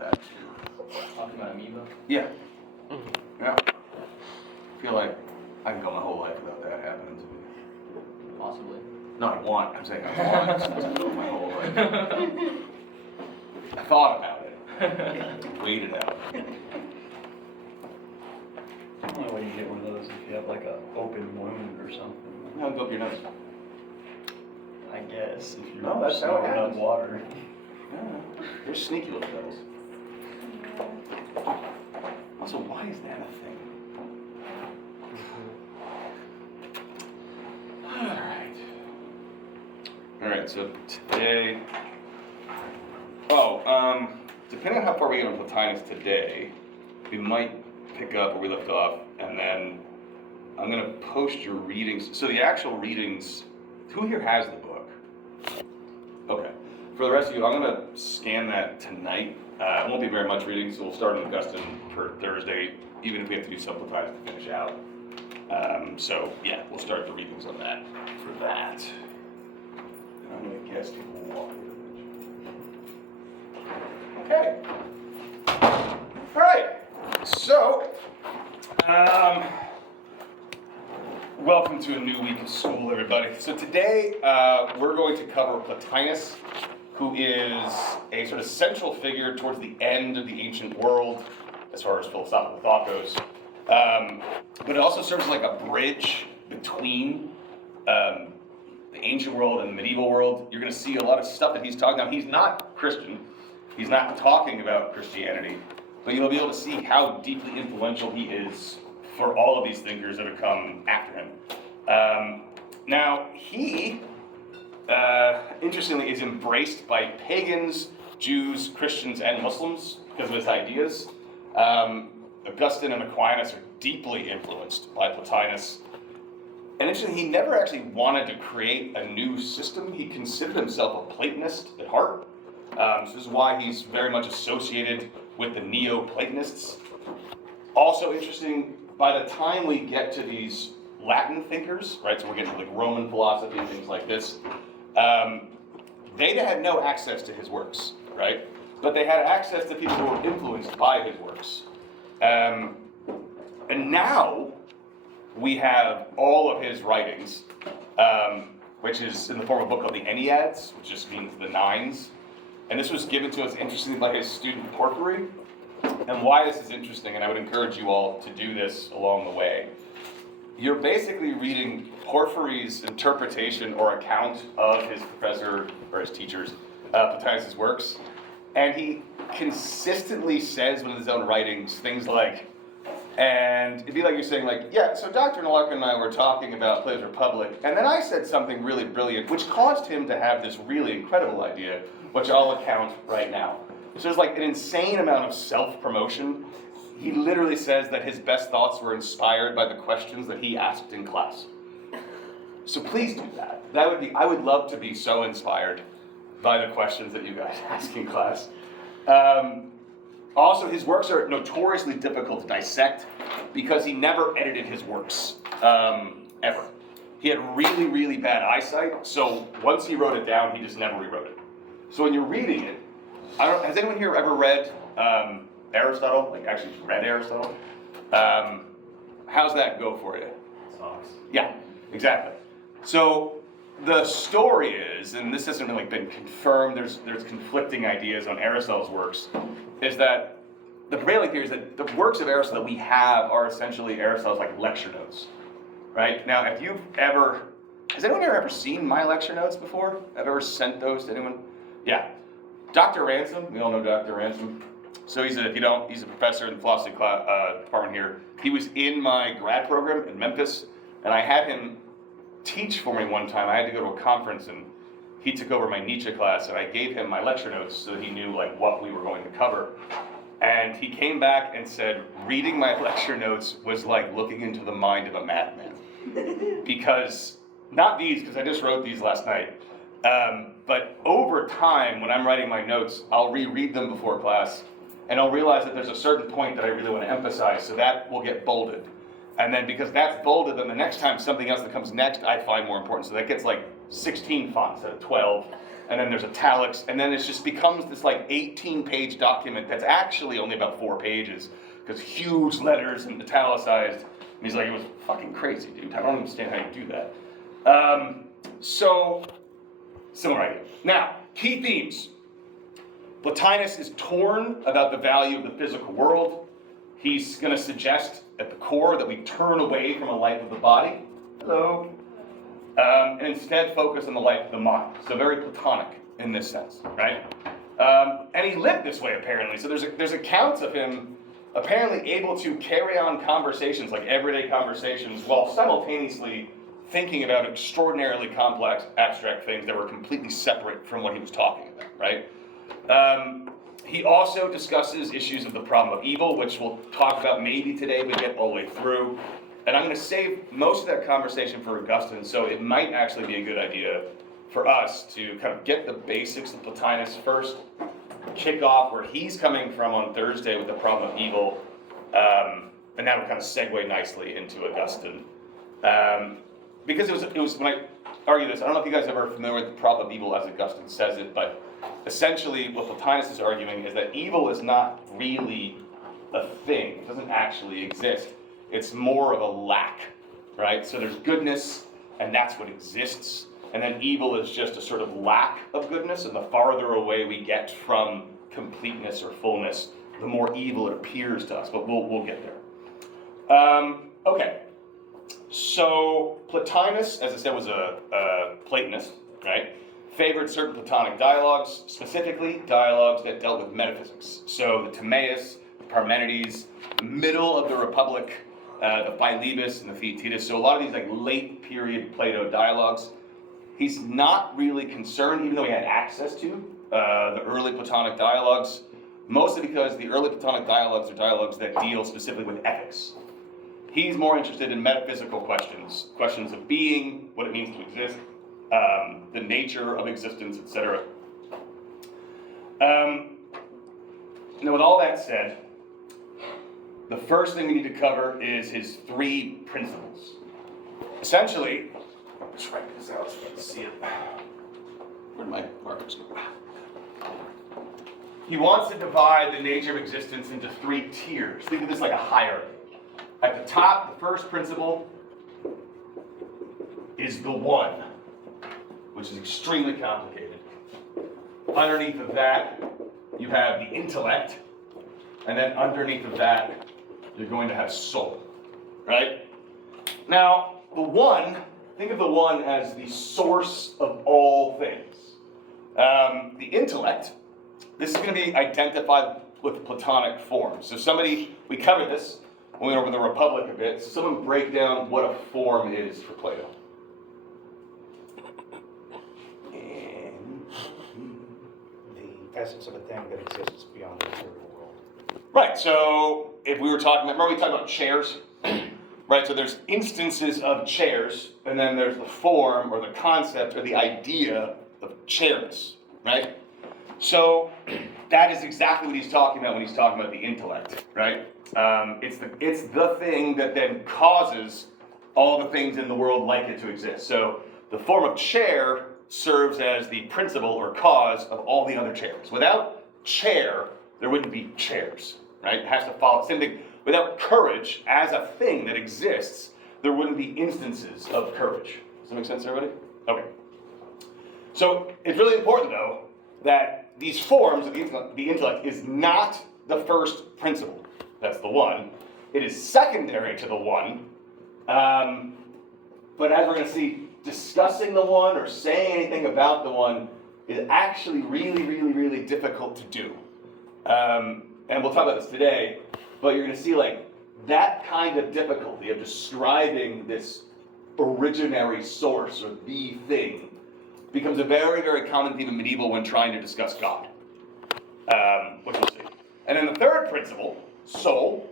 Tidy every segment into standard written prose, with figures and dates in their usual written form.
that too. Talking about amoeba? Yeah. Yeah. I feel like I can go my whole life without that happening to me. Possibly. No, I'm saying I want to go my whole life. I thought about it. Waited out. The only way you get one of those if you have like a open wound or something. Now go up your nose. I guess if you're No, that's how it snorting up happens. water. Yeah. They're sneaky little devils. Also, why is that a thing? Alright, so today... depending on how far we get on Plotinus today, we might pick up where we left off, and then I'm going to post your readings. So the actual readings, who here has the book? Okay. For the rest of you, I'm going to scan that tonight. It won't be very much reading, so we'll start in Augustine for Thursday, even if we have to do some Plotinus to finish out. So yeah, we'll start the readings on that for that. And I'm going to guess people will walk with it. Okay. All right. So, welcome to a new week of school, everybody. So today we're going to cover Plotinus, who is a sort of central figure towards the end of the ancient world, as far as philosophical thought goes. But it also serves like a bridge between the ancient world and the medieval world. You're going to see a lot of stuff that he's talking about. He's not Christian. He's not talking about Christianity. But you'll be able to see how deeply influential he is for all of these thinkers that have come after him. Now, he, interestingly, is embraced by pagans, Jews, Christians, and Muslims because of his ideas. Augustine and Aquinas are deeply influenced by Plotinus. And interestingly, he never actually wanted to create a new system. He considered himself a Platonist at heart. So this is why he's very much associated with the Neoplatonists. Also interesting, by the time we get to these Latin thinkers, right, so we're getting to like Roman philosophy and things like this, they had no access to his works, right? But they had access to people who were influenced by his works. And now we have all of his writings, which is in the form of a book called the Enneads, which just means the nines. And this was given to us, interestingly, by his student Porphyry. And why this is interesting, and I would encourage you all to do this along the way, you're basically reading Porphyry's interpretation or account of his professor or his teacher's Plotinus' works. And he consistently says in his own writings things like, and it'd be like you're saying like, yeah, so Dr. Nalarkin and I were talking about Plato's Republic, and then I said something really brilliant, which caused him to have this really incredible idea, which I'll account right now. So there's like an insane amount of self-promotion. He literally says that his best thoughts were inspired by the questions that he asked in class. So please do that. I would love to be so inspired by the questions that you guys ask in class. Also, his works are notoriously difficult to dissect because he never edited his works, ever. He had really, really bad eyesight, so once he wrote it down, he just never rewrote it. So when you're reading it, has anyone here ever read Aristotle? Like actually read Aristotle? How's that go for you? Sucks. Yeah, exactly. So the story is, and this hasn't really been confirmed, there's conflicting ideas on Aristotle's works, is that the prevailing theory is that the works of Aristotle that we have are essentially Aristotle's like lecture notes, right? Now, if you've ever, has anyone here ever seen my lecture notes before? I've ever sent those to anyone? Yeah. Dr. Ransom, we all know Dr. Ransom. So he's a professor in the philosophy department here. He was in my grad program in Memphis, and I had him teach for me one time. I had to go to a conference, and he took over my Nietzsche class, and I gave him my lecture notes so that he knew like what we were going to cover. And he came back and said, reading my lecture notes was like looking into the mind of a madman. Because, not these, because I just wrote these last night, but over time, when I'm writing my notes, I'll reread them before class, and I'll realize that there's a certain point that I really want to emphasize, so that will get bolded. And then because that's bolded, then the next time something else that comes next, I find more important. So that gets like 16 fonts out of 12. and then there's italics, and then it just becomes this like 18-page document that's actually only about 4 pages, because huge letters and italicized. And he's like, it was fucking crazy, dude. I don't understand how you do that. So, similar idea. Now, key themes. Plotinus is torn about the value of the physical world. He's going to suggest at the core that we turn away from a life of the body. Hello. And instead focus on the life of the mind. So very Platonic in this sense, right? And he lived this way apparently. So there's accounts of him apparently able to carry on conversations, like everyday conversations, while simultaneously thinking about extraordinarily complex, abstract things that were completely separate from what he was talking about, right? He also discusses issues of the problem of evil, which we'll talk about maybe today, but get all the way through. And I'm going to save most of that conversation for Augustine, so it might actually be a good idea for us to kind of get the basics of Plotinus first, kick off where he's coming from on Thursday with the problem of evil, and that will kind of segue nicely into Augustine. Because it was when I argue this, I don't know if you guys are ever familiar with the problem of evil as Augustine says it, but essentially what Plotinus is arguing is that evil is not really a thing. It doesn't actually exist. It's more of a lack, right? So there's goodness, and that's what exists. And then evil is just a sort of lack of goodness, and the farther away we get from completeness or fullness, the more evil it appears to us. But we'll get there. Okay. So Plotinus, as I said, was a Platonist, right? Favored certain Platonic dialogues, specifically dialogues that dealt with metaphysics. So the Timaeus, the Parmenides, the middle of the Republic, the Philebus and the Theaetetus. So a lot of these like late period Plato dialogues. He's not really concerned, even though he had access to the early Platonic dialogues, mostly because the early Platonic dialogues are dialogues that deal specifically with ethics. He's more interested in metaphysical questions, questions of being, what it means to exist, the nature of existence, etc. Now, with all that said, the first thing we need to cover is his 3 principles. Essentially, let's write this out so you can see it. Where did my markers go? He wants to divide the nature of existence into 3 tiers. Think of this like a hierarchy. At the top, the first principle is the one, which is extremely complicated. Underneath of that, you have the intellect, and then underneath of that, you're going to have soul, right? Now, the one, think of the one as the source of all things. The intellect, this is going to be identified with Platonic forms. So we covered this when we went over the Republic a bit, so someone break down what a form is for Plato. The essence of a thing that exists beyond the material world. Right, so if we were talking, remember we talked about chairs? Right, so there's instances of chairs, and then there's the form or the concept or the idea of chairness, right? So that is exactly what he's talking about when he's talking about the intellect, right? It's the thing that then causes all the things in the world like it to exist. So the form of chair serves as the principle or cause of all the other chairs. Without chair, there wouldn't be chairs, right? It has to follow. Same thing. Without courage as a thing that exists, there wouldn't be instances of courage. Does that make sense, everybody? Okay. So it's really important, though, that these forms of the intellect is not the first principle. That's the one. It is secondary to the one. But as we're going to see, discussing the one or saying anything about the one is actually really, really, really difficult to do. And we'll talk about this today, but you're going to see like that kind of difficulty of describing this originary source or the thing becomes a very, very common theme in medieval when trying to discuss God, which we'll see. And then the third principle, soul,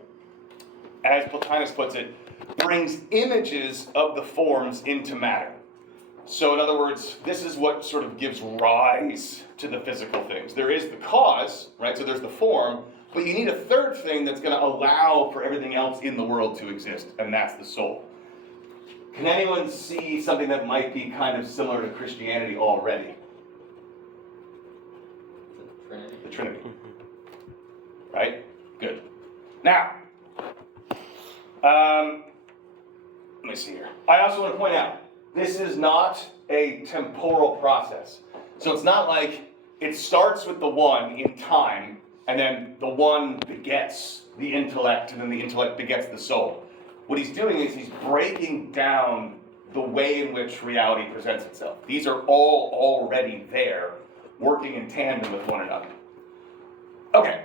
as Plotinus puts it, brings images of the forms into matter. So in other words, this is what sort of gives rise to the physical things. There is the cause, right? So there's the form, but you need a third thing that's going to allow for everything else in the world to exist, and that's the soul. Can anyone see something that might be kind of similar to Christianity already? the Trinity. Right? Good. Now, let me see here. I also want to point out, this is not a temporal process. So it's not like it starts with the one in time, and then the one begets the intellect, and then the intellect begets the soul. What he's doing is he's breaking down the way in which reality presents itself. These are all already there, working in tandem with one another. Okay,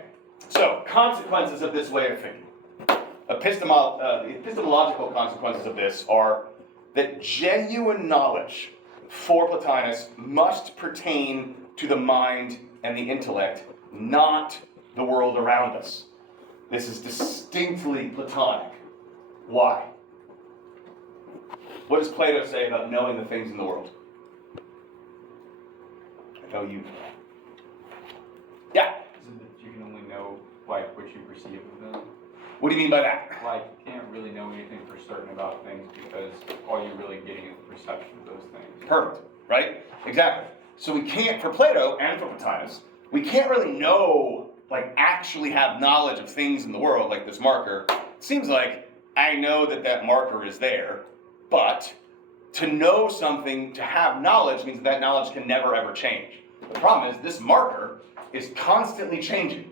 so consequences of this way of thinking. The epistemological consequences of this are that genuine knowledge for Plotinus must pertain to the mind and the intellect, not the world around us. This is distinctly Platonic. Why? What does Plato say about knowing the things in the world? I know you. Yeah? Isn't it you can only know like what you perceive of them? What do you mean by that? Like you can't really know anything for certain about things because all you're really getting is the perception of those things. Perfect, right? Exactly. So we can't, for Plato and for Plotinus, we can't really know, like actually have knowledge of things in the world, like this marker. It seems like I know that that marker is there, but to know something, to have knowledge, means that knowledge can never ever change. The problem is this marker is constantly changing.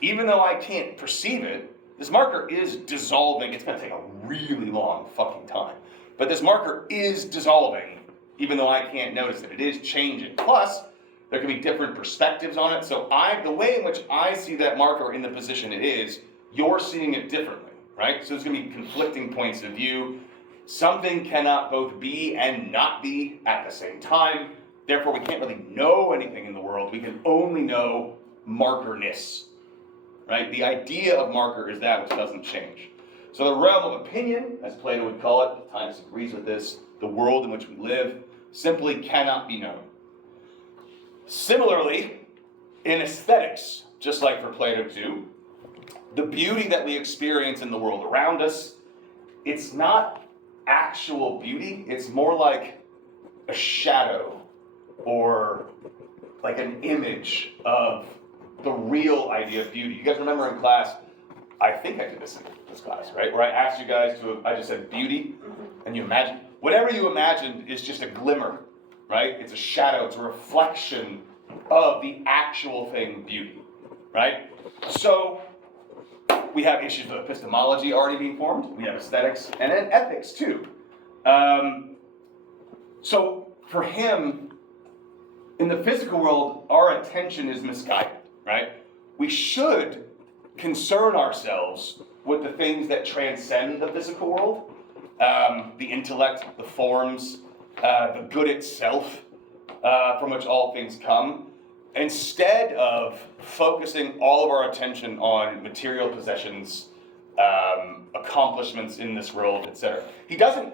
Even though I can't perceive it, this marker is dissolving. It's going to take a really long fucking time. But this marker is dissolving, even though I can't notice it. It is changing. Plus, there can be different perspectives on it. So the way in which I see that marker in the position it is, you're seeing it differently, right? So there's going to be conflicting points of view. Something cannot both be and not be at the same time. Therefore, we can't really know anything in the world. We can only know markerness. Right? The idea of marker is that which doesn't change. So the realm of opinion, as Plato would call it, Plotinus agrees with this, the world in which we live, simply cannot be known. Similarly, in aesthetics, just like for Plato too, the beauty that we experience in the world around us, it's not actual beauty, it's more like a shadow or like an image of the real idea of beauty. You guys remember in class, I think I did this in this class, right? Where I asked you guys I just said beauty, and you imagine, whatever you imagined is just a glimmer, right? It's a shadow, it's a reflection of the actual thing, beauty, right? So, we have issues of epistemology already being formed, we have aesthetics, and then ethics too. So, for him, in the physical world, our attention is misguided. Right? We should concern ourselves with the things that transcend the physical world, the intellect, the forms, the good itself, from which all things come, instead of focusing all of our attention on material possessions, accomplishments in this world, etc.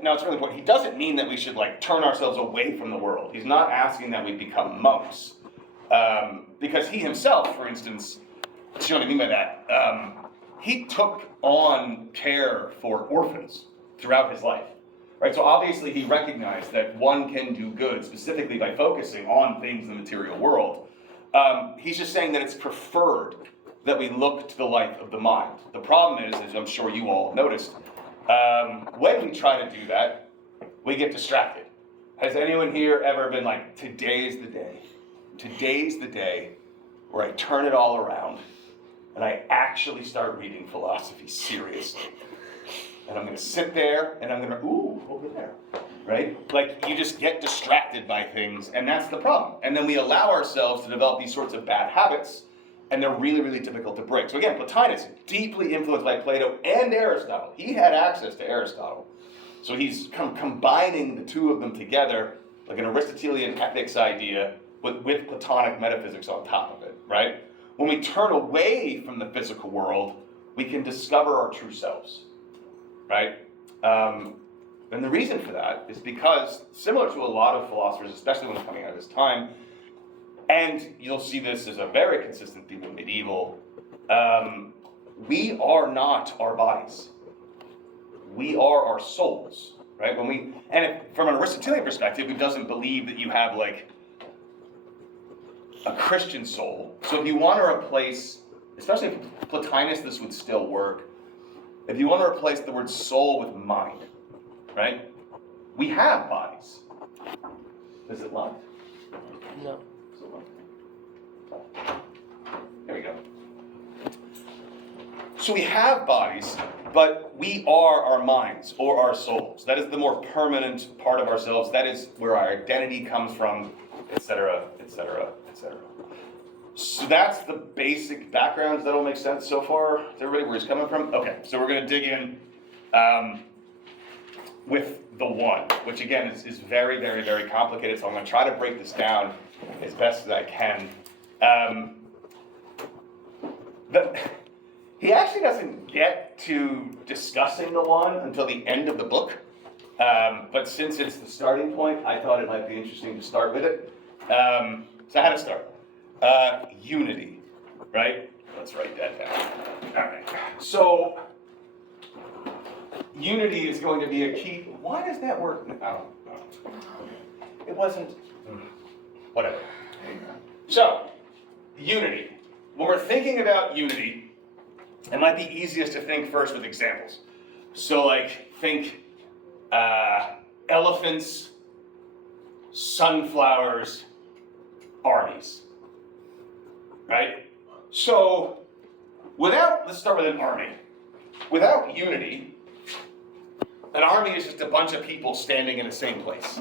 Now it's really important, he doesn't mean that we should like turn ourselves away from the world. He's not asking that we become monks. Because he himself, for instance, see what I mean by that, he took on care for orphans throughout his life, right? So obviously he recognized that one can do good specifically by focusing on things in the material world. He's just saying that it's preferred that we look to the life of the mind. The problem is, as I'm sure you all have noticed, when we try to do that, we get distracted. Has anyone here ever been like, today's the day? Today's the day where I turn it all around and I actually start reading philosophy seriously. And I'm going to sit there and I'm going to, over there, right? Like you just get distracted by things and that's the problem. And then we allow ourselves to develop these sorts of bad habits and they're really, really difficult to break. So again, Plotinus, deeply influenced by Plato and Aristotle. He had access to Aristotle. So he's combining the two of them together like an Aristotelian ethics idea with Platonic metaphysics on top of it, right? When we turn away from the physical world, we can discover our true selves, right? And the reason for that is because, similar to a lot of philosophers, especially when coming out of this time, and you'll see this as a very consistent theme in medieval, we are not our bodies. We are our souls, right? From an Aristotelian perspective, who doesn't believe that you have like a Christian soul. So if you want to replace, especially for Plotinus, this would still work. If you want to replace the word soul with mind, right? We have bodies. Is it locked? No. Is it locked? There we go. So we have bodies, but we are our minds or our souls. That is the more permanent part of ourselves. That is where our identity comes from, etc., etc., etc. So that's the basic background. Does that all make sense so far? To everybody where he's coming from? Okay, so we're going to dig in with the one, which again is very, very, very complicated. So I'm going to try to break this down as best as I can. He actually doesn't get to discussing the one until the end of the book. But since it's the starting point, I thought it might be interesting to start with it. So how to start? Unity, right? Let's write that down. All right. So unity is going to be a key. Why does that work? I don't know. It wasn't. Whatever. So, unity. When we're thinking about unity, it might be easiest to think first with examples. So, like, think elephants, sunflowers, armies. Right? So, let's start with an army. Without unity, an army is just a bunch of people standing in the same place.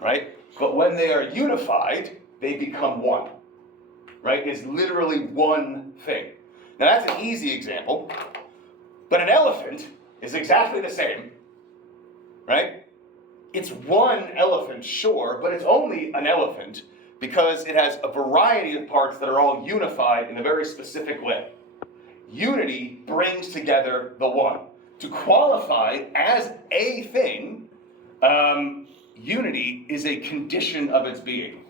Right? But when they are unified, they become one. Right? It's literally one thing. Now that's an easy example, but an elephant is exactly the same. Right? It's one elephant, sure, but it's only an elephant because it has a variety of parts that are all unified in a very specific way. Unity brings together the one. To qualify as a thing, unity is a condition of its being.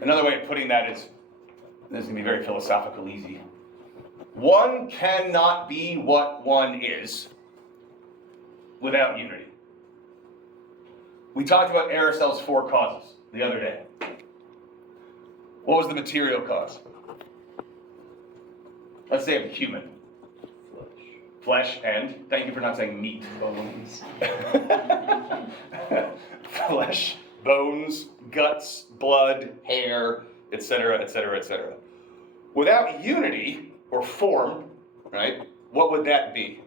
Another way of putting that is, this is going to be very philosophical easy. One cannot be what one is without unity. We talked about Aristotle's 4 causes the other day. What was the material cause? Let's say of a human. Flesh and, thank you for not saying meat. Bones. Flesh, bones, guts, blood, hair, etc., etc., etc. Without unity or form, right, what would that be?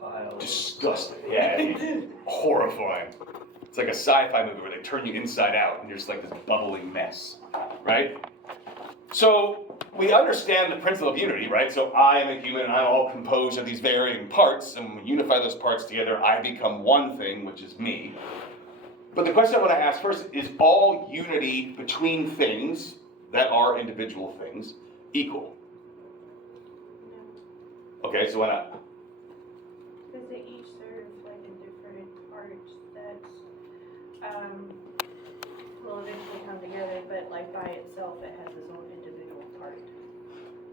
Pile. Disgusting. Yeah, horrifying. It's like a sci-fi movie where they turn you inside out and you're just like this bubbling mess, right? So we understand the principle of unity, right? So I am a human and I'm all composed of these varying parts, and when we unify those parts together, I become one thing, which is me. But the question I want to ask first is all unity between things that are individual things equal? Okay, so why not? Because they each serve like a different part that's will eventually come together, but like by itself it has its own individual part.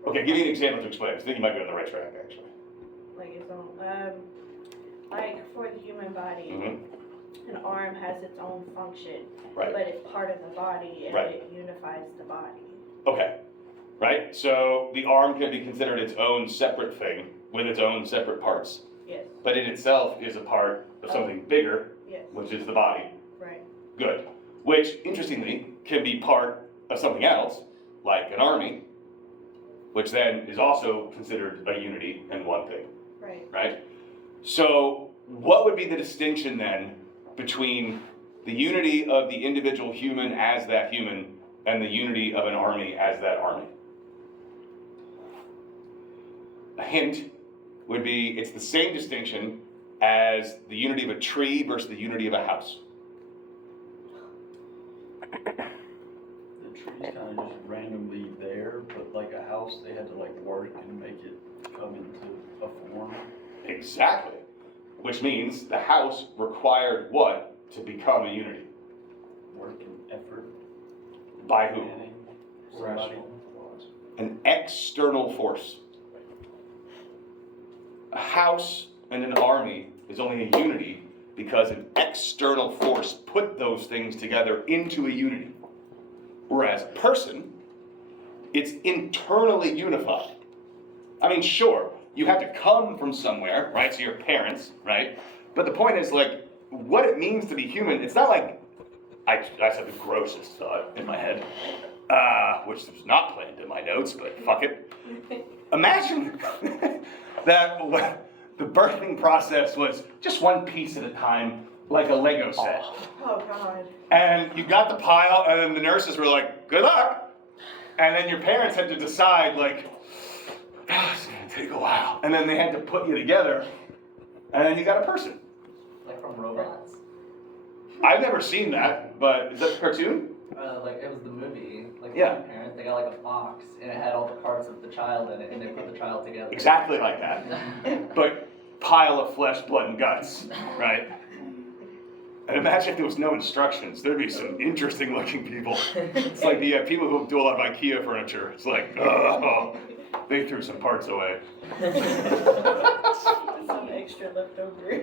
Okay, give me an example to explain. I think you might be on the right track, actually. Like its own, like for the human body, an arm has its own function, Right. but it's part of the body and Right. it unifies the body. Okay, right? So the arm can be considered its own separate thing with its own separate parts, Yes, but it itself is a part of something bigger, yes, which is the body. right. Good. Which, interestingly, can be part of something else, like an army, which then is also considered a unity and one thing, Right. right? So what would be the distinction then between the unity of the individual human as that human and the unity of an army as that army? A hint would be it's the same distinction as the unity of a tree versus the unity of a house. The tree's kind of just randomly there, but like a house, they had to like work and make it come into a form. Exactly. Which means the house required what to become a unity? Work and effort. By who? Planning. Somebody. Rational laws. An external force. A house and an army is only a unity because an external force put those things together into a unity. Whereas a person, it's internally unified. I mean, sure, you have to come from somewhere, right? So your parents, right? But the point is, like, what it means to be human, it's not like, I said the grossest thought in my head, which was not planned in my notes, but fuck it. Imagine that the birthing process was just one piece at a time, like a Lego set. Oh, God. And you got the pile, and then the nurses were like, good luck. And then your parents had to decide, like, it's gonna take a while. And then they had to put you together, and then you got a person. Like from Robots. I've never seen that, but is that a cartoon? Like it was the movie. Like Yeah. the parents, they got like a box and it had all the parts of the child in it, and they put the child together. Exactly like that. But pile of flesh, blood, and guts, right? And imagine if there was no instructions. There'd be some interesting looking people. It's like the people who do a lot of IKEA furniture. It's like, oh, they threw some parts away. Some extra left over.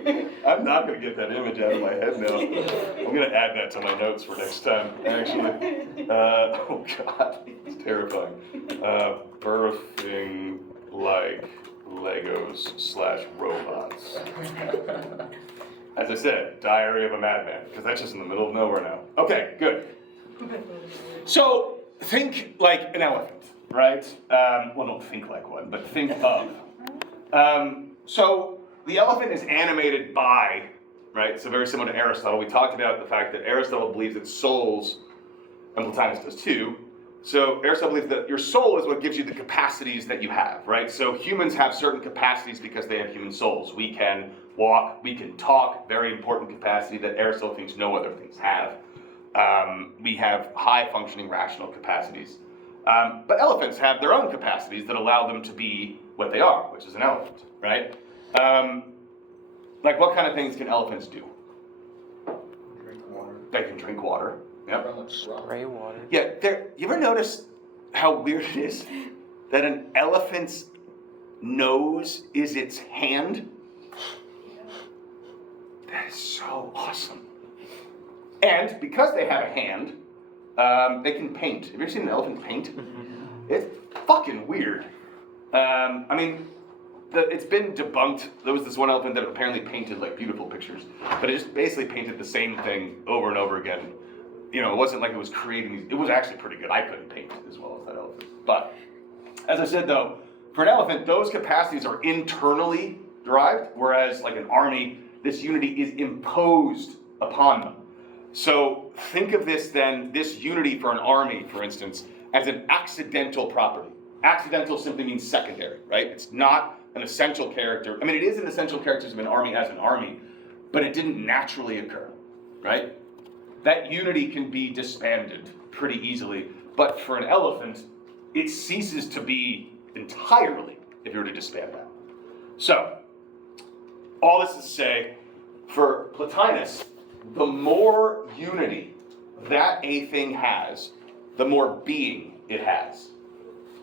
I'm not going to get that image out of my head now. I'm going to add that to my notes for next time, actually. Oh, God, it's terrifying. Birthing like Legos/robots. As I said, Diary of a Madman, because that's just in the middle of nowhere now. Okay, good. So, think like an elephant, right? Well, don't think like one, but think of. So, the elephant is animated by, right? So very similar to Aristotle. We talked about the fact that Aristotle believes that souls, and Plotinus does too. So Aristotle believes that your soul is what gives you the capacities that you have, right? So humans have certain capacities because they have human souls. We can walk, we can talk, very important capacity that Aristotle thinks no other things have. We have high functioning rational capacities. But elephants have their own capacities that allow them to be what they are, which is an elephant, right? Like what kind of things can elephants do? Drink water. They can drink water. Yep. Spray water. Yeah, you ever notice how weird it is that an elephant's nose is its hand? That is so awesome. And because they have a hand, they can paint. Have you ever seen an elephant paint? It's fucking weird. I mean, it's been debunked. There was this one elephant that apparently painted like beautiful pictures, but it just basically painted the same thing over and over again. You know, it wasn't like it was creating these, it was actually pretty good. I couldn't paint as well as that elephant. But, as I said though, for an elephant, those capacities are internally derived, whereas like an army, this unity is imposed upon them. So, think of this then, this unity for an army, for instance, as an accidental property. Accidental simply means secondary, right? It's not an essential character. I mean, it is an essential character of an army as an army, but it didn't naturally occur, right? That unity can be disbanded pretty easily, but for an elephant, it ceases to be entirely if you were to disband that. So, all this is to say, for Plotinus, the more unity that a thing has, the more being it has.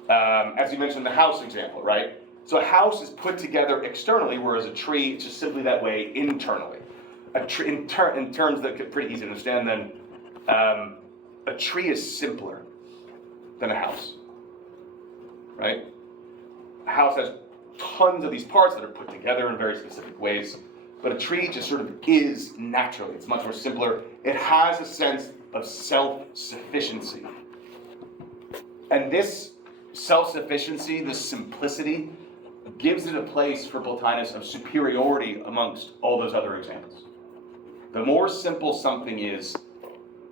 As you mentioned, the house example, right? So a house is put together externally, whereas a tree is just simply that way internally. In terms that could pretty easy to understand, then a tree is simpler than a house, right? A house has tons of these parts that are put together in very specific ways, but a tree just sort of is naturally. It's much more simpler. It has a sense of self-sufficiency. And this self-sufficiency, this simplicity, gives it a place for Plotinus of superiority amongst all those other examples. The more simple something is,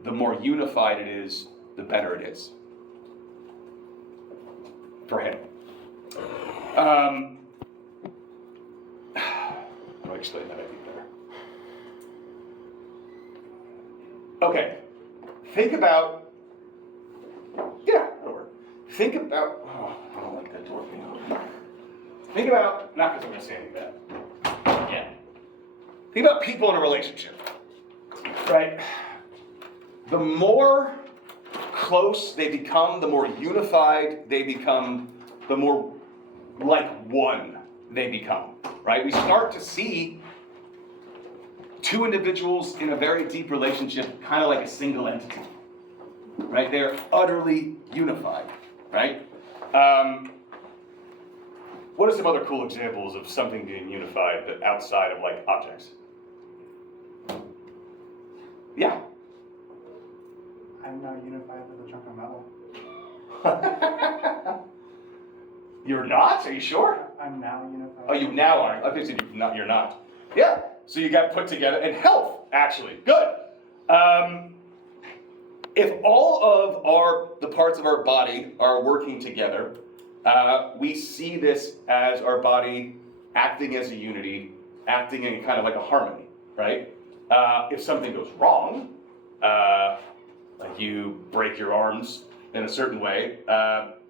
the more unified it is, the better it is. For him. How do I explain that idea better? Okay. Think about, that'll work. Think about, I don't like that to work now. Think about, not because I'm going to say anything bad. Yeah. Think about people in a relationship, right? The more close they become, the more unified they become, the more like one they become, right? We start to see two individuals in a very deep relationship kind of like a single entity. right? They're utterly unified, right? What are some other cool examples of something being unified but outside of like objects? Yeah. I'm now unified with a chunk of metal. You're not? Are you sure? I'm now unified. Oh, you now are. I think you said you're not. Yeah. So you got put together. And health, actually. Good. If all of the parts of our body are working together, we see this as our body acting as a unity, acting in kind of like a harmony, right? If something goes wrong, like you break your arms in a certain way,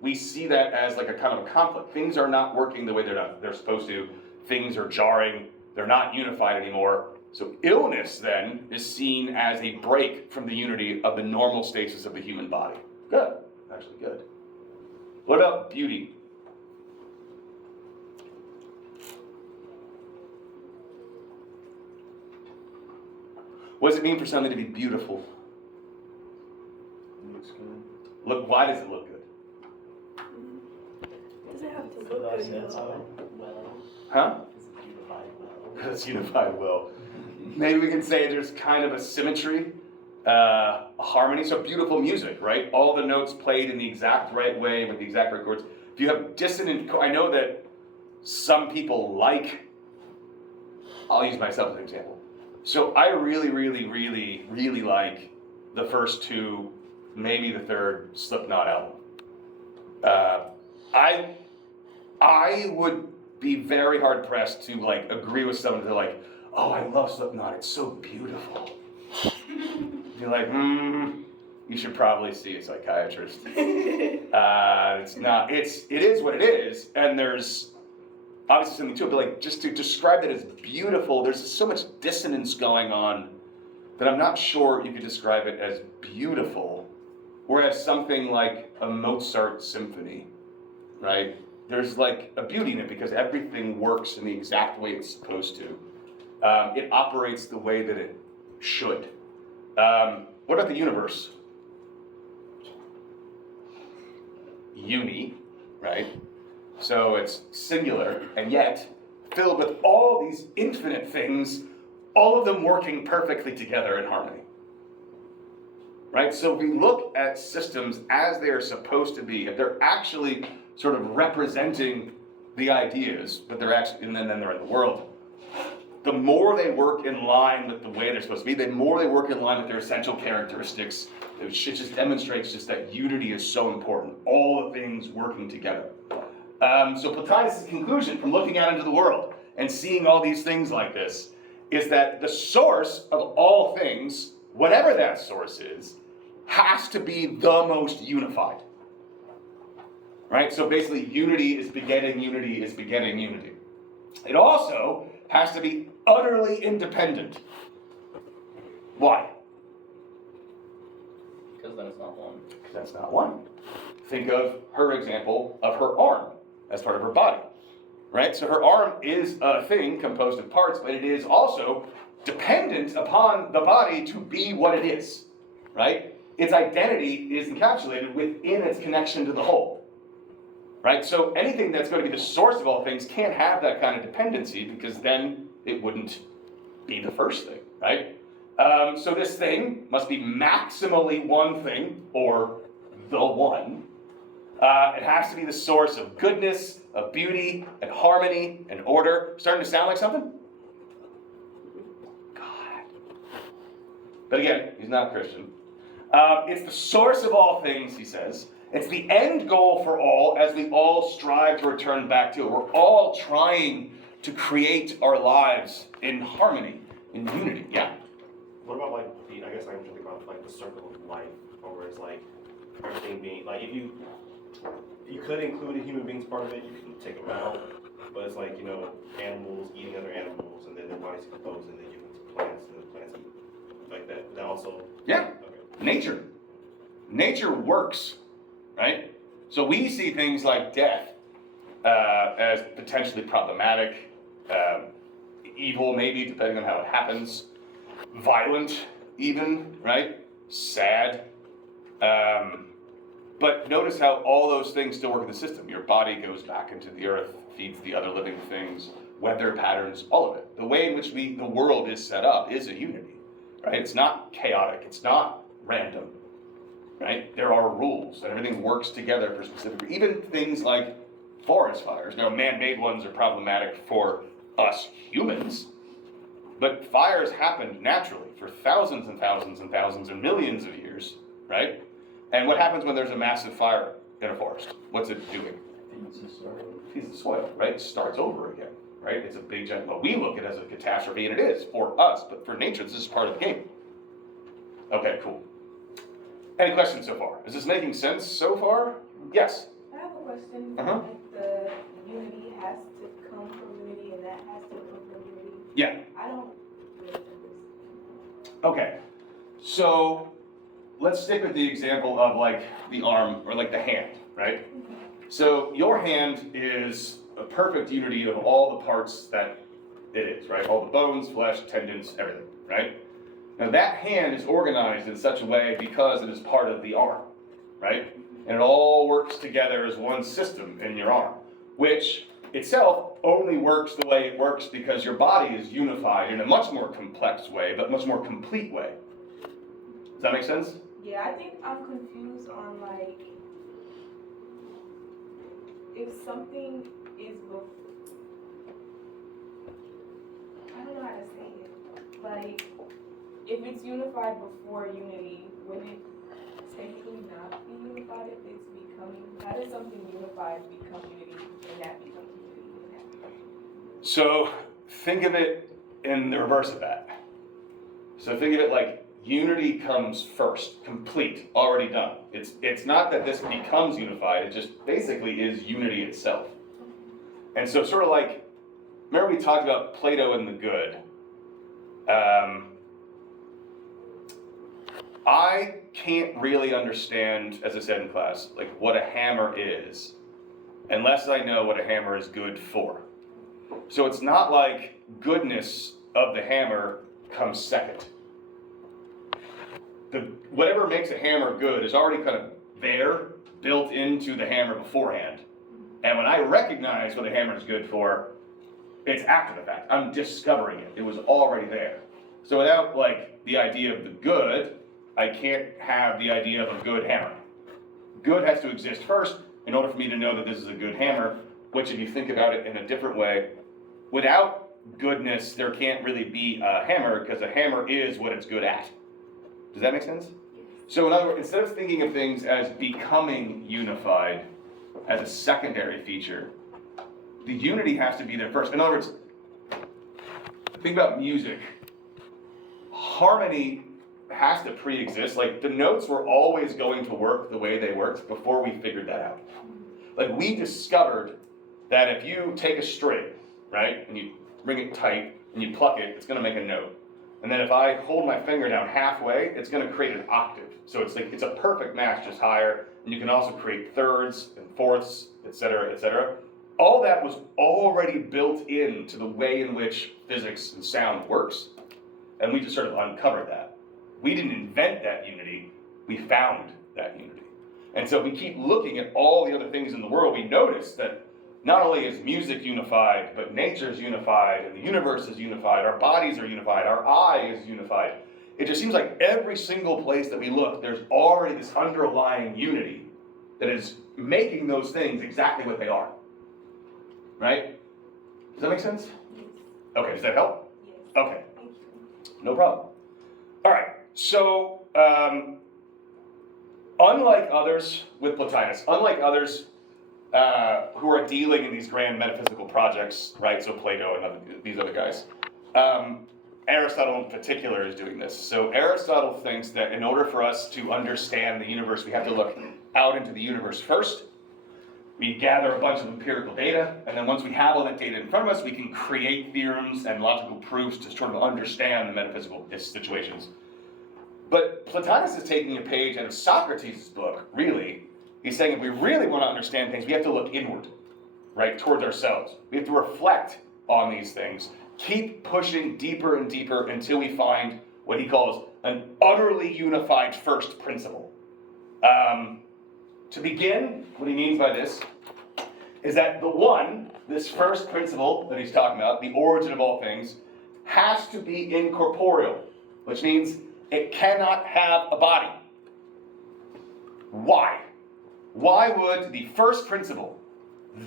we see that as like a kind of a conflict. Things are not working the way they're supposed to. Things are jarring. They're not unified anymore. So illness then is seen as a break from the unity of the normal stasis of the human body. Good, actually good. What about beauty? What does it mean for something to be beautiful? Looks good. Look, why does it look good? Does it have to Is look it good? sense of though? well? Huh? Is it unified well? Because it's unified will. Maybe we can say there's kind of a symmetry, a harmony. So beautiful music, right? All the notes played in the exact right way with the exact right chords. If you have dissonant, I know that some people like, I'll use myself as an example. So I really, really, really, really like the first two, maybe the third Slipknot album. I would be very hard pressed to like agree with someone who's like, oh, I love Slipknot, it's so beautiful. You're like, you should probably see a psychiatrist. It's not, it is what it is, and there's obviously something to it, but like just to describe it as beautiful, there's so much dissonance going on that I'm not sure you could describe it as beautiful. Whereas something like a Mozart symphony, right? There's like a beauty in it because everything works in the exact way it's supposed to. It operates the way that it should. What about the universe? Uni, right? So it's singular and yet filled with all these infinite things, all of them working perfectly together in harmony. Right? So we look at systems as they are supposed to be, if they're actually sort of representing the ideas, but they're actually, and then they're in the world. The more they work in line with the way they're supposed to be, the more they work in line with their essential characteristics. It just demonstrates just that unity is so important. All the things working together. So Plotinus' conclusion from looking out into the world and seeing all these things like this is that the source of all things, whatever that source is, has to be the most unified. Right? So basically unity is begetting unity is begetting unity. It also has to be utterly independent. Why? Because then it's not one. Because that's not one. Think of her example of her arm as part of her body. Right? So her arm is a thing composed of parts, but it is also dependent upon the body to be what it is. Right? Its identity is encapsulated within its connection to the whole. Right? So anything that's going to be the source of all things can't have that kind of dependency because then it wouldn't be the first thing, right? So this thing must be maximally one thing, or the one. It has to be the source of goodness, of beauty, and harmony, and order. Starting to sound like something? God. But again, he's not Christian. It's the source of all things, he says. It's the end goal for all as we all strive to return back to it. We're all trying to create our lives in harmony, in unity. Yeah. What about like I guess I'm thinking about like the circle of life, where it's like everything being like if you could include a human being's part of it, you can take them out, but it's like animals eating other animals and then their bodies decompose and they give them to plants and the plants eat like that. That also Yeah. Okay. Nature works, right? So we see things like death as potentially problematic, evil maybe, depending on how it happens, violent even, right? Sad. But notice how all those things still work in the system. Your body goes back into the earth, feeds the other living things, weather patterns, all of it. The way in which the world is set up is a unity, right? It's not chaotic, it's not random, right? There are rules, and everything works together for specific, even things like forest fires. Now, man-made ones are problematic for us humans, but fires happened naturally for thousands and thousands and thousands and millions of years, right? And what happens when there's a massive fire in a forest? What's it doing? Feeds the soil. Feeds the soil, right? Starts over again, right? It's a big giant, well, we look at it as a catastrophe, and it is for us, but for nature, this is part of the game. Okay, cool. Any questions so far? Is this making sense so far? Yes? I have a question. Uh-huh. Like the unity has to come from unity and that has to come from unity. Yeah. I don't really understand. Okay, so let's stick with the example of like the arm or like the hand, right? So your hand is a perfect unity of all the parts that it is, right? All the bones, flesh, tendons, everything, right? Now that hand is organized in such a way because it is part of the arm, right? And it all works together as one system in your arm, which itself only works the way it works because your body is unified in a much more complex way, but much more complete way. Does that make sense? Yeah, I think I'm confused on like if something is I don't know how to say it. Like if it's unified before unity, wouldn't it technically not be unified if it's becoming? How does something unified become unity and that become unity and that become unity? So think of it in the reverse of that. So think of it like unity comes first, complete, already done. It's not that this becomes unified, it just basically is unity itself. And so sort of like, remember we talked about Plato and the good. I can't really understand, as I said in class, like what a hammer is, unless I know what a hammer is good for. So it's not like goodness of the hammer comes second. Whatever makes a hammer good is already kind of there, built into the hammer beforehand. And when I recognize what a hammer is good for, it's after the fact. I'm discovering it. It was already there. So without like the idea of the good, I can't have the idea of a good hammer. Good has to exist first in order for me to know that this is a good hammer, which if you think about it in a different way, without goodness, there can't really be a hammer because a hammer is what it's good at. Does that make sense? So in other words, instead of thinking of things as becoming unified as a secondary feature, the unity has to be there first. In other words, think about music. Harmony has to pre-exist. Like the notes were always going to work the way they worked before we figured that out. Like we discovered that if you take a string, right, and you bring it tight and you pluck it, it's gonna make a note. And then if I hold my finger down halfway, it's gonna create an octave. So it's like, it's a perfect match, just higher. And you can also create thirds and fourths, et cetera, et cetera. All that was already built into the way in which physics and sound works. And we just sort of uncovered that. We didn't invent that unity, we found that unity. And so if we keep looking at all the other things in the world, we notice that not only is music unified, but nature is unified, and the universe is unified, our bodies are unified, our eye is unified. It just seems like every single place that we look, there's already this underlying unity that is making those things exactly what they are. Right? Does that make sense? Yes. Okay, does that help? Yes. Okay, Thank you. no problem. All right, so unlike others with Plotinus, unlike others who are dealing in these grand metaphysical projects, right? So Plato and these other guys. Aristotle in particular is doing this. So Aristotle thinks that in order for us to understand the universe, we have to look out into the universe first. We gather a bunch of empirical data, and then once we have all that data in front of us, we can create theorems and logical proofs to sort of understand the metaphysical situations. But Plotinus is taking a page out of Socrates' book, really. He's saying if we really want to understand things, we have to look inward, right, towards ourselves. We have to reflect on these things, keep pushing deeper and deeper until we find what he calls an utterly unified first principle. To begin, what he means by this is that the one, this first principle that he's talking about, the origin of all things, has to be incorporeal, which means it cannot have a body. Why? Why would the first principle,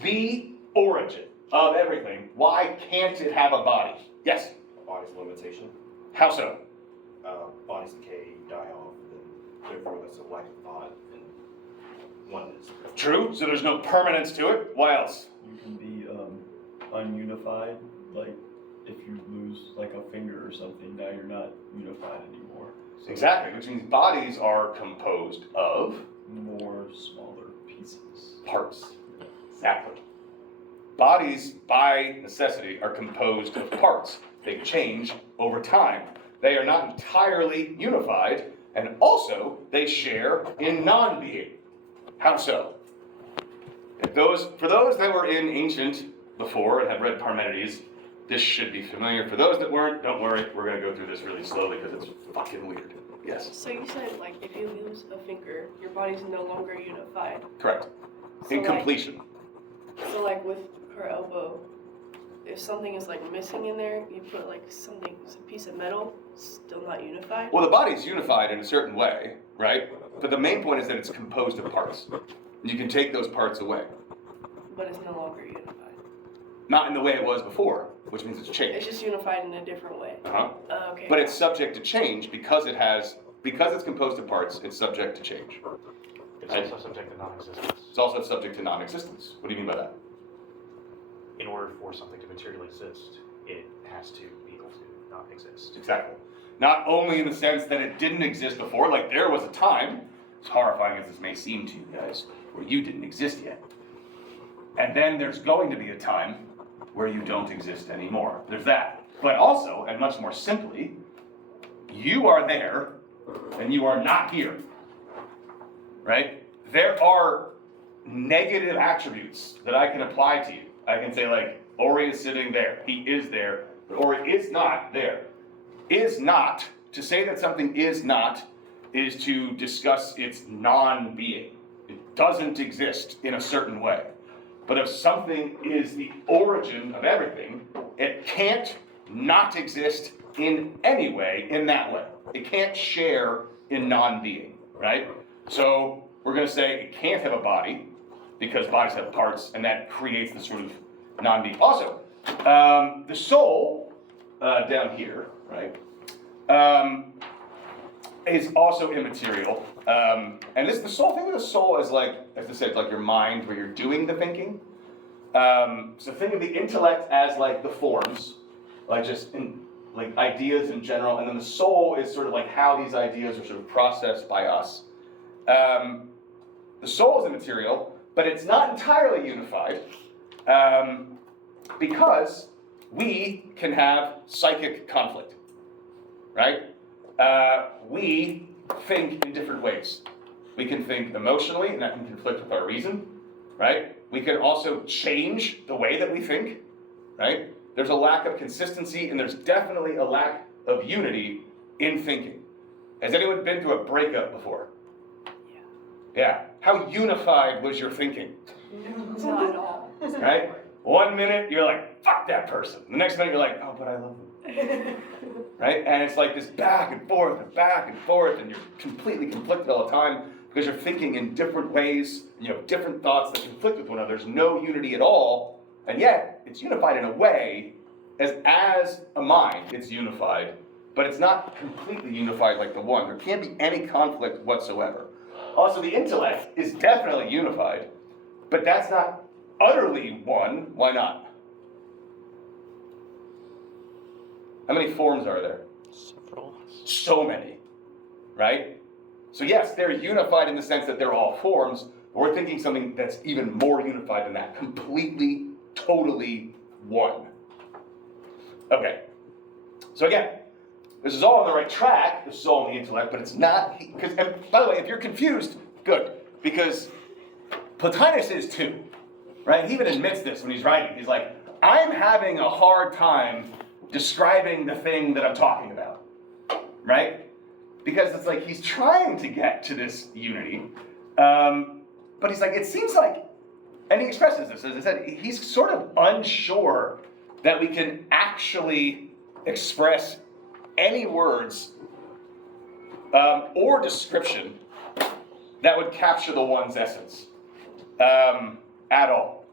the origin of everything, why can't it have a body? Yes? Body's limitation. How so? Bodies decay, die off, and therefore there's a lack of thought and oneness. True, so there's no permanence to it. Why else? You can be ununified, like if you lose like a finger or something, now you're not unified anymore. So Exactly, which means bodies are composed of more smaller pieces. parts. Exactly. Bodies, by necessity, are composed of parts. They change over time. They are not entirely unified, and also they share in non-being. How so? For those that were in ancient before and have read Parmenides, this should be familiar. For those that weren't, don't worry, we're going to go through this really slowly because it's fucking weird. Yes? So you said, like, if you lose a finger, your body's no longer unified. Correct. So, Incompletion. So, like, with her elbow, if something is, like, missing in there, you put, like, something, a piece of metal, still not unified? Well, the body's unified in a certain way, right? But the main point is that it's composed of parts. You can take those parts away. But it's no longer unified. Not in the way it was before, which means it's It's changed. just unified in a different way. Uh-huh. Okay. But it's subject to change because it's composed of parts, it's subject to change. It's also subject to non-existence. It's also subject to non-existence. What do you mean by that? In order for something to materially exist, it has to be able to not exist. Exactly. Not only in the sense that it didn't exist before, like there was a time, as horrifying as this may seem to you guys, where you didn't exist yet. And then there's going to be a time where you don't exist anymore. There's that. But also, and much more simply, you are there and you are not here. Right? There are negative attributes that I can apply to you. I can say like, Ori is sitting there. He is there. But Ori is not there. Is not, to say that something is not, is to discuss its non-being. It doesn't exist in a certain way. But if something is the origin of everything, it can't not exist in any way in that way. It can't share in non-being, right? So we're going to say it can't have a body because bodies have parts, and that creates the sort of non-being. Also, the soul down here, right, is also immaterial. And the soul, think of the soul as like, as I said, like your mind where you're doing the thinking. So think of the intellect as like the forms, like just like ideas in general, and then the soul is sort of like how these ideas are sort of processed by us. The soul is immaterial, but it's not entirely unified because we can have psychic conflict, right? We think in different ways. We can think emotionally, and that can conflict with our reason, right? We can also change the way that we think, right? There's a lack of consistency, and there's definitely a lack of unity in thinking. Has anyone been through a breakup before? Yeah. How unified was your thinking? Not at all. Right? 1 minute, you're like, fuck that person. The next minute, you're like, oh, but I love them. Right? And it's like this back and forth, and you're completely conflicted all the time because you're thinking in different ways, you know, different thoughts that conflict with one another. There's no unity at all, and yet it's unified in a way, as a mind, it's unified, but it's not completely unified like the one. There can't be any conflict whatsoever. Also, the intellect is definitely unified, but that's not utterly one. Why not? How many forms are there? Several. So many, right? So yes, they're unified in the sense that they're all forms, but we're thinking something that's even more unified than that, completely, totally one. Okay, so again, this is all on the right track, this is all on the intellect, but it's not, because, and by the way, if you're confused, good, because Plotinus is too, right? He even admits this when he's writing. He's like, I'm having a hard time describing the thing that I'm talking about, right? because it's like he's trying to get to this unity, but he's like, it seems like, and he expresses this, as I said, he's sort of unsure that we can actually express any words or description that would capture the one's essence at all.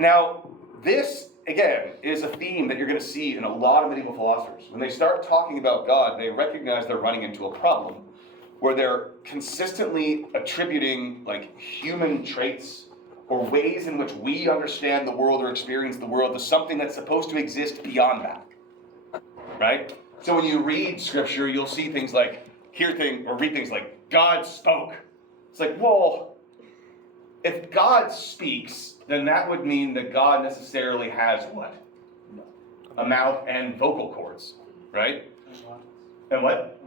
Now, this, again, is a theme that you're going to see in a lot of medieval philosophers. When they start talking about God, they recognize they're running into a problem where they're consistently attributing like human traits or ways in which we understand the world or experience the world to something that's supposed to exist beyond that, right? So when you read scripture, you'll see things like, read things like, God spoke. It's like, well, if God speaks, then that would mean that God necessarily has what? A mouth and vocal cords, right? And what?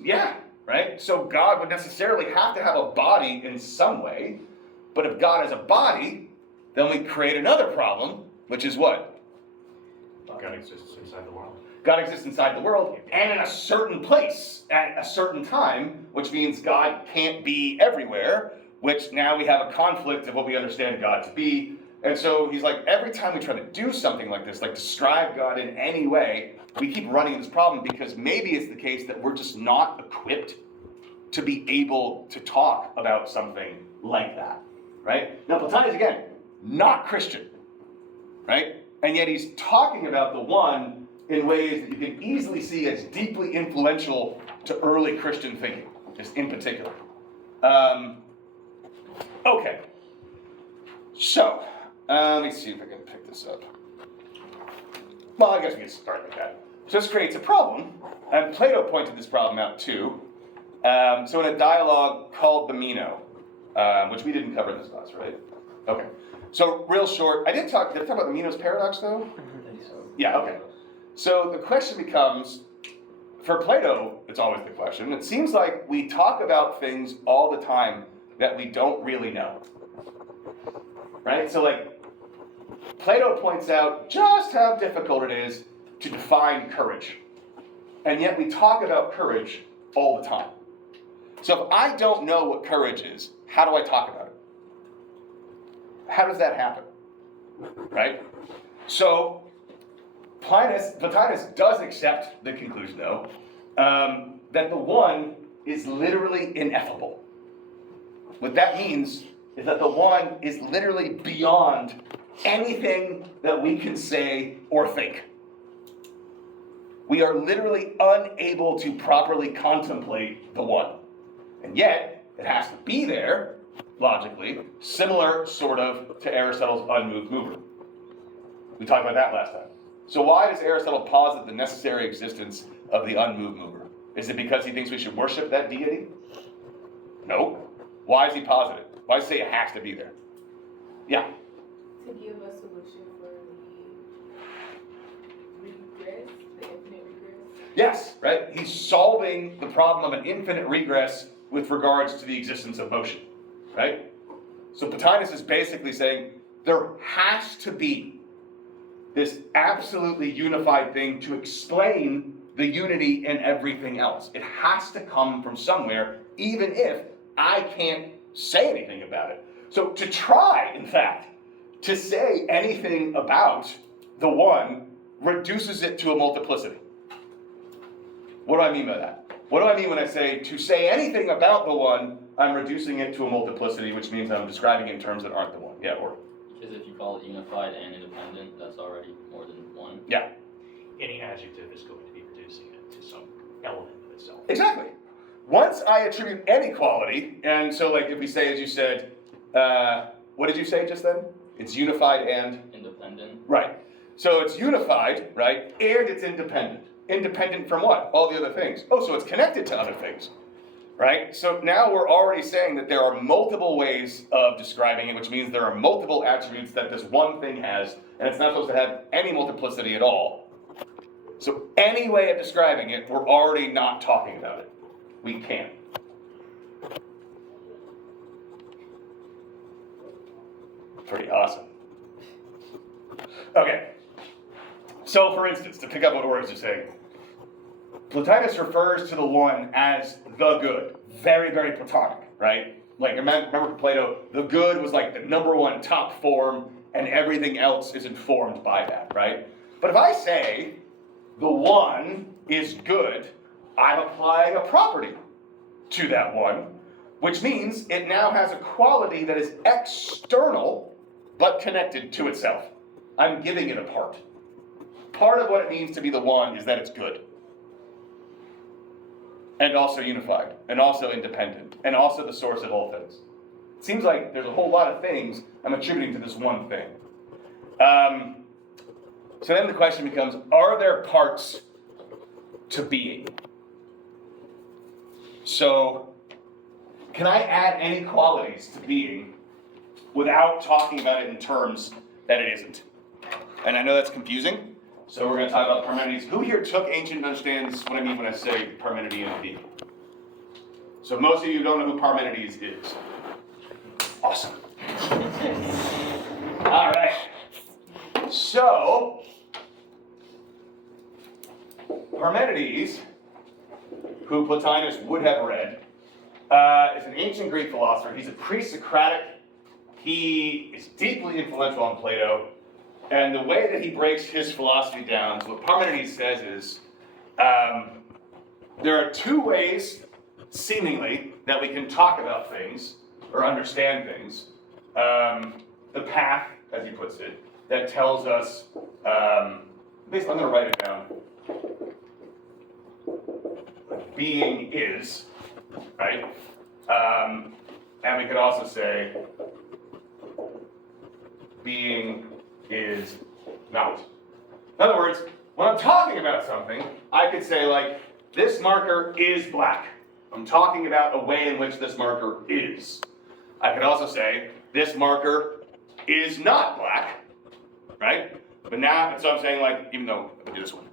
Yeah, right? So God would necessarily have to have a body in some way. But if God has a body, then we create another problem, which is what? God exists inside the world. God exists inside the world and in a certain place at a certain time, which means God can't be everywhere, which now we have a conflict of what we understand God to be. And so he's like, every time we try to do something like this, like describe God in any way, we keep running into this problem because maybe it's the case that we're just not equipped to be able to talk about something like that. Right? Now, Plotinus, again, not Christian, right? And yet he's talking about the one in ways that you can easily see as deeply influential to early Christian thinking, just in particular. Okay. So, let me see if I can pick this up. Well, I guess we can start with that. So this creates a problem, and Plato pointed this problem out too. So in a dialogue called the Meno, which we didn't cover in this class, right? Okay. So real short, did I talk about the Meno's paradox though? I think so. Yeah, okay. So the question becomes, for Plato, it's always the question, it seems like we talk about things all the time that we don't really know. Right? So like, Plato points out just how difficult it is to define courage. And yet we talk about courage all the time. So if I don't know what courage is, how do I talk about it? How does that happen? Right? So Plotinus does accept the conclusion, though, that the one is literally ineffable. What that means is that the one is literally beyond anything that we can say or think. We are literally unable to properly contemplate the one. And yet, it has to be there, logically, similar sort of to Aristotle's unmoved mover. We talked about that last time. So why does Aristotle posit the necessary existence of the unmoved mover? Is it because he thinks we should worship that deity? No. Why does he posit it? Why does he say it has to be there? Yeah? To give a solution for the regress, the infinite regress. Yes, right? He's solving the problem of an infinite regress with regards to the existence of motion, right? So Plotinus is basically saying there has to be this absolutely unified thing to explain the unity in everything else. It has to come from somewhere, even if I can't say anything about it. So to try, in fact, to say anything about the one reduces it to a multiplicity. What do I mean by that? What do I mean when I say to say anything about the one, I'm reducing it to a multiplicity, which means I'm describing it in terms that aren't the one. Yeah, or? Because if you call it unified and independent, that's already more than one. Yeah. Any adjective is going to be reducing it to some element of itself. Exactly. Once I attribute any quality, and so like if we say, as you said, what did you say just then? It's unified and? Independent. Right. So it's unified, right, and it's independent. Independent from what? All the other things. Oh, so it's connected to other things, right? So now we're already saying that there are multiple ways of describing it, which means there are multiple attributes that this one thing has, and it's not supposed to have any multiplicity at all. So any way of describing it, we're already not talking about it. We can't. Pretty awesome. Okay. So for instance, to pick up what Ori's just saying, Plotinus refers to the one as the good. Very, very Platonic, right? Like, remember Plato, the good was like the number one top form, and everything else is informed by that, right? But if I say the one is good, I'm applying a property to that one, which means it now has a quality that is external, but connected to itself. I'm giving it a part. Part of what it means to be the one is that it's good. And also unified, and also independent, and also the source of all things. It seems like there's a whole lot of things I'm attributing to this one thing. So then the question becomes, are there parts to being? So, can I add any qualities to being without talking about it in terms that it isn't? And I know that's confusing, so we're going to talk about Parmenides. Who here took ancient and understands what I mean when I say Parmenidean and being? So most of you don't know who Parmenides is. Awesome. All right. So, Parmenides, who Plotinus would have read, is an ancient Greek philosopher. He's a pre-Socratic. He is deeply influential on Plato. And the way that he breaks his philosophy down, what Parmenides says is, there are two ways, seemingly, that we can talk about things or understand things. The path, as he puts it, that tells us, basically I'm going to write it down. Being is, right? And we could also say, being is not. In other words, when I'm talking about something, I could say like, this marker is black. I'm talking about a way in which this marker is. I could also say, this marker is not black, right? But now, so I'm saying like, even though, I'm gonna do this one,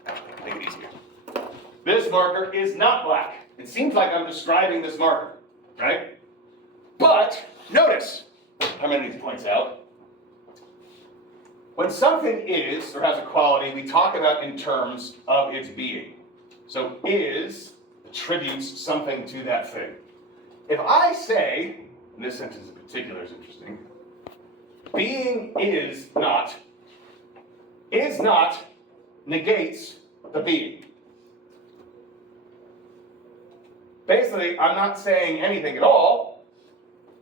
make it easier. This marker is not black. It seems like I'm describing this marker, right? But, notice, Parmenides points out, when something is, or has a quality, we talk about in terms of its being. So is attributes something to that thing. If I say, and this sentence in particular is interesting, being is not negates the being. Basically, I'm not saying anything at all,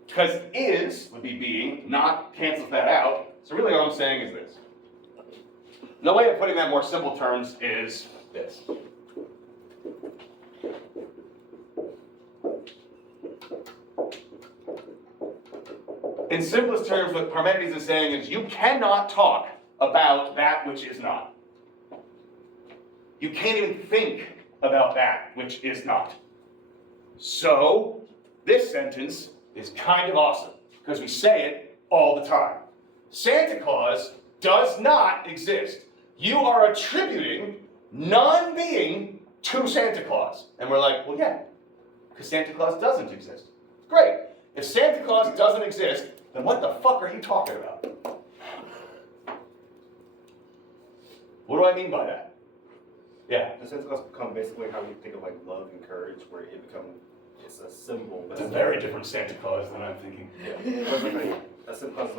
because is would be being, not cancels that out. So really what I'm saying is this. The way of putting that in more simple terms is this. In simplest terms, what Parmenides is saying is you cannot talk about that which is not. You can't even think about that which is not. So, this sentence is kind of awesome, because we say it all the time. Santa Claus does not exist. You are attributing non-being to Santa Claus. And we're like, well, yeah, because Santa Claus doesn't exist. Great. If Santa Claus doesn't exist, then what the fuck are you talking about? What do I mean by that? Yeah. Does Santa Claus become basically how we think of like love and courage, where it's a symbol? It's a very different Santa Claus than I'm thinking. Yeah. But like, a Santa Claus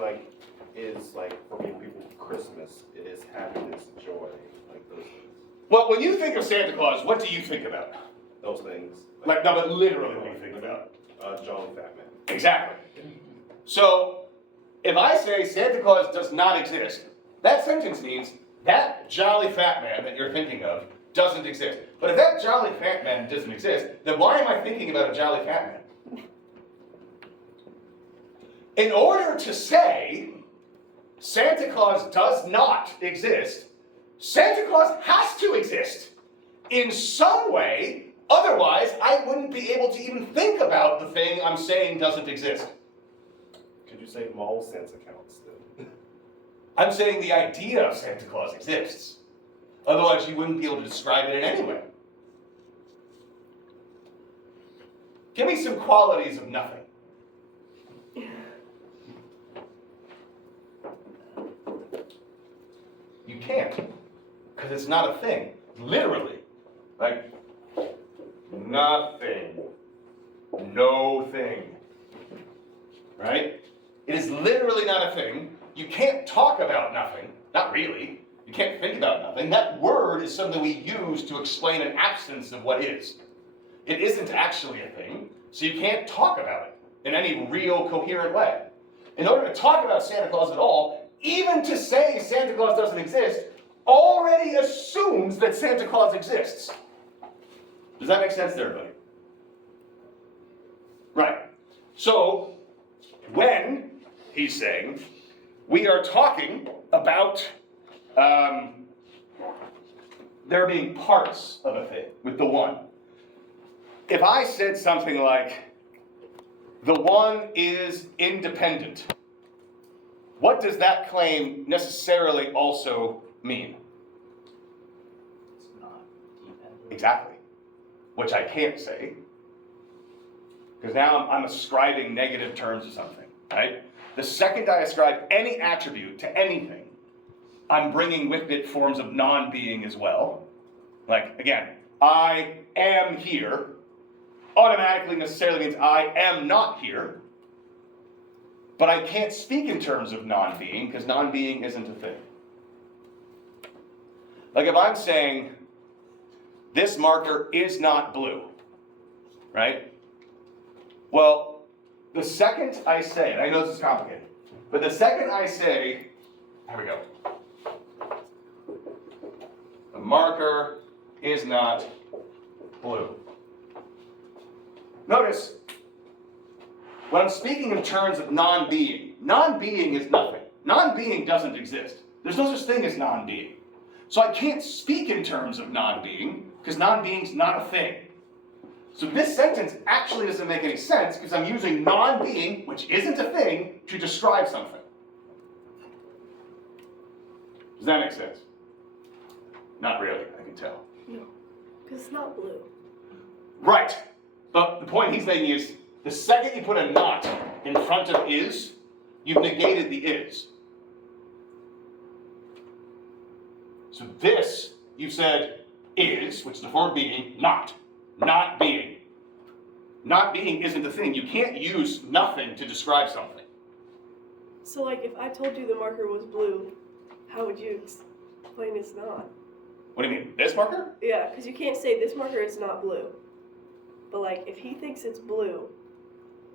is like for many people Christmas. It is happiness, joy, like those things. Well, when you think of Santa Claus, what do you think about? Those things. Like, no, but literally what do you think about? Jolly Fat Man. Exactly. So, if I say Santa Claus does not exist, that sentence means that jolly fat man that you're thinking of doesn't exist. But if that jolly fat man doesn't exist, then why am I thinking about a jolly fat man? In order to say Santa Claus does not exist, Santa Claus has to exist in some way. Otherwise, I wouldn't be able to even think about the thing I'm saying doesn't exist. Could you say mall Santa counts then? I'm saying the idea of Santa Claus exists. Otherwise, you wouldn't be able to describe it in any way. Give me some qualities of nothing. You can't, because it's not a thing, literally. Like, nothing, no thing, right? It is literally not a thing. You can't talk about nothing, not really. You can't think about nothing. That word is something we use to explain an absence of what is. It isn't actually a thing, so you can't talk about it in any real coherent way. In order to talk about Santa Claus at all, even to say Santa Claus doesn't exist, already assumes that Santa Claus exists. Does that make sense to everybody? Right. So, when, he's saying, we are talking about there being parts of a thing with the one. If I said something like, the one is independent, what does that claim necessarily also mean? It's not dependent. Exactly. Which I can't say. Because now I'm ascribing negative terms to something, right? The second I ascribe any attribute to anything, I'm bringing with it forms of non-being as well. Like, again, I am here automatically necessarily means I am not here. But I can't speak in terms of non-being because non-being isn't a thing. Like if I'm saying, this marker is not blue, right? Well, the second I say, and I know this is complicated, but the second I say, here we go. The marker is not blue. Notice, when I'm speaking in terms of non-being, non-being is nothing. Non-being doesn't exist. There's no such thing as non-being. So I can't speak in terms of non-being, because non-being's not a thing. So this sentence actually doesn't make any sense, because I'm using non-being, which isn't a thing, to describe something. Does that make sense? Not really, I can tell. No, because it's not blue. Right. But the point he's making is, the second you put a not in front of is, you've negated the is. So this, you said is, which is the form of being, not being. Not being isn't the thing. You can't use nothing to describe something. So like if I told you the marker was blue, how would you explain it's not? What do you mean, this marker? Yeah, because you can't say this marker is not blue. But like if he thinks it's blue,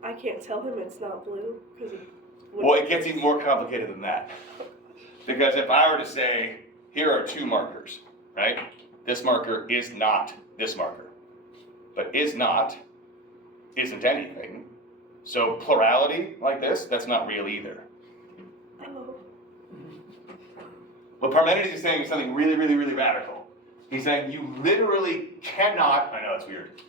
I can't tell him it's not blue because Well, it gets even more complicated than that. Because if I were to say, here are two markers, right? This marker is not this marker. But is not isn't anything. So plurality like this, that's not real either. Oh. What Parmenides is saying is something really, really, really radical. He's saying you literally cannot, I know it's weird.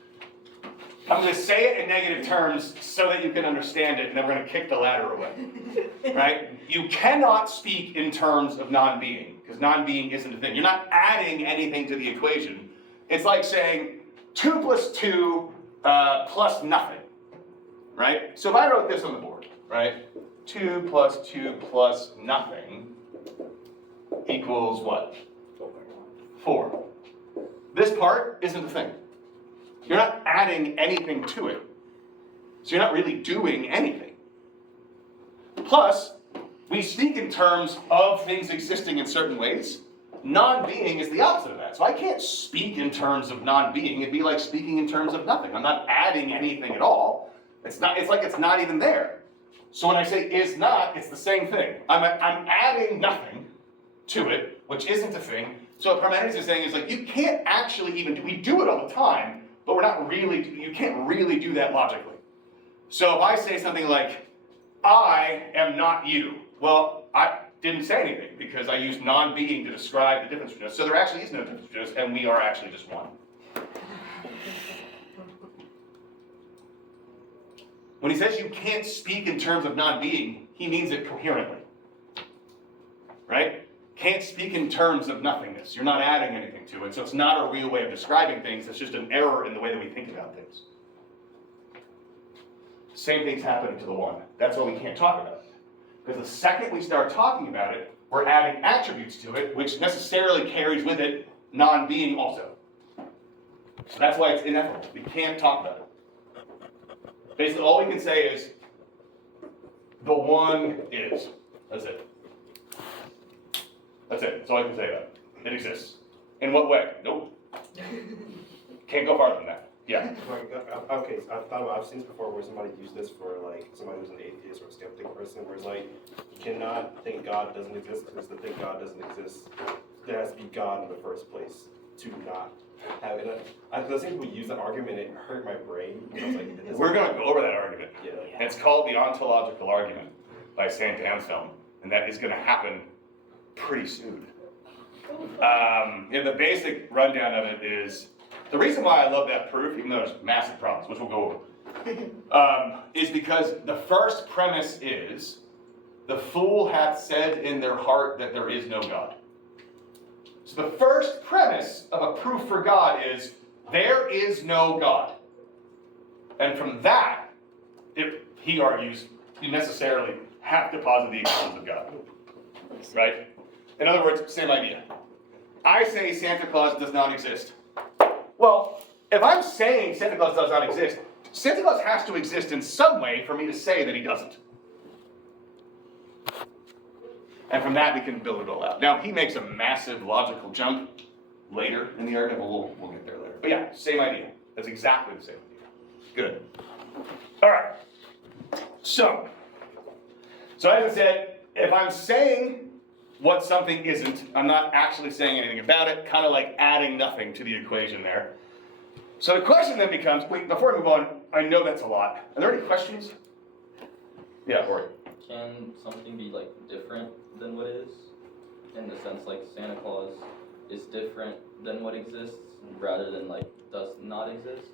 I'm going to say it in negative terms so that you can understand it, and then we're going to kick the ladder away. Right? You cannot speak in terms of non-being, because non-being isn't a thing. You're not adding anything to the equation. It's like saying 2 plus 2 plus nothing. Right? So if I wrote this on the board, right? 2 plus 2 plus nothing equals what? 4. This part isn't a thing. You're not adding anything to it. So you're not really doing anything. Plus, we speak in terms of things existing in certain ways. Non-being is the opposite of that. So I can't speak in terms of non-being. It'd be like speaking in terms of nothing. I'm not adding anything at all. It's like it's not even there. So when I say is not, it's the same thing. I'm adding nothing to it, which isn't a thing. So what Parmenides is saying is like, you can't actually even, we do it all the time, but we're not really, you can't really do that logically. So if I say something like, I am not you, well, I didn't say anything because I used non-being to describe the difference between us. So there actually is no difference between us, and we are actually just one. When he says you can't speak in terms of non-being, he means it coherently. Right? Can't speak in terms of nothingness. You're not adding anything to it, so it's not a real way of describing things. It's just an error in the way that we think about things. Same thing's happening to the one. That's why we can't talk about it. Because the second we start talking about it, we're adding attributes to it, which necessarily carries with it non-being also. So that's why it's ineffable. We can't talk about it. Basically, all we can say is, the one is. That's it. That's it. That's all I can say about it. It exists. In what way? Nope. Can't go farther than that. Yeah. Okay, so I've seen this before where somebody used this for like somebody who's an atheist or a skeptic person, where it's like, you cannot think God doesn't exist because to think God doesn't exist, there has to be God in the first place to not have it. I've seen people use that argument, it hurt my brain. I was like, We're going to go over that argument. Yeah. And it's called the ontological argument by St. Anselm, and that is going to happen pretty soon. The basic rundown of it is, the reason why I love that proof, even though there's massive problems, which we'll go over, is because the first premise is, the fool hath said in their heart that there is no God. So the first premise of a proof for God is, there is no God. And from that, he argues, you necessarily have to posit the existence of God. Right? In other words, same idea. I say Santa Claus does not exist. Well, if I'm saying Santa Claus does not exist, Santa Claus has to exist in some way for me to say that he doesn't. And from that, we can build it all out. Now, he makes a massive logical jump later in the argument, but we'll get there later. But yeah, same idea. That's exactly the same idea. Good. All right. So as I said, if I'm saying what something isn't, I'm not actually saying anything about it, kind of like adding nothing to the equation there. So the question then becomes, wait, before I move on, I know that's a lot. Are there any questions? Yeah, Ori. Can something be like different than what is? In the sense like Santa Claus is different than what exists rather than like does not exist?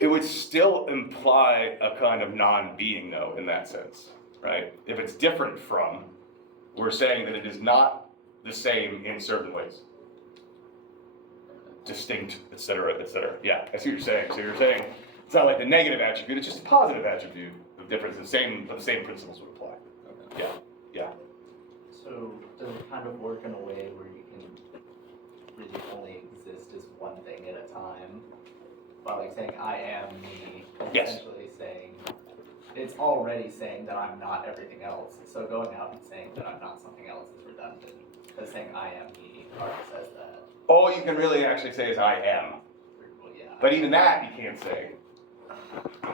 It would still imply a kind of non-being though, in that sense, right? If it's different from, we're saying that it is not the same in certain ways. Distinct, etc., etc. Yeah, I see what you're saying. So you're saying it's not like the negative attribute, it's just a positive attribute of difference. The same principles would apply. Okay. Yeah. So does it kind of work in a way where you can really only exist as one thing at a time? By like saying I am me, Yes. essentially saying, it's already saying that I'm not everything else. So going out and saying that I'm not something else is redundant. Because saying I am me already says that. All you can really actually say is I am. Well, yeah. But even that you can't say.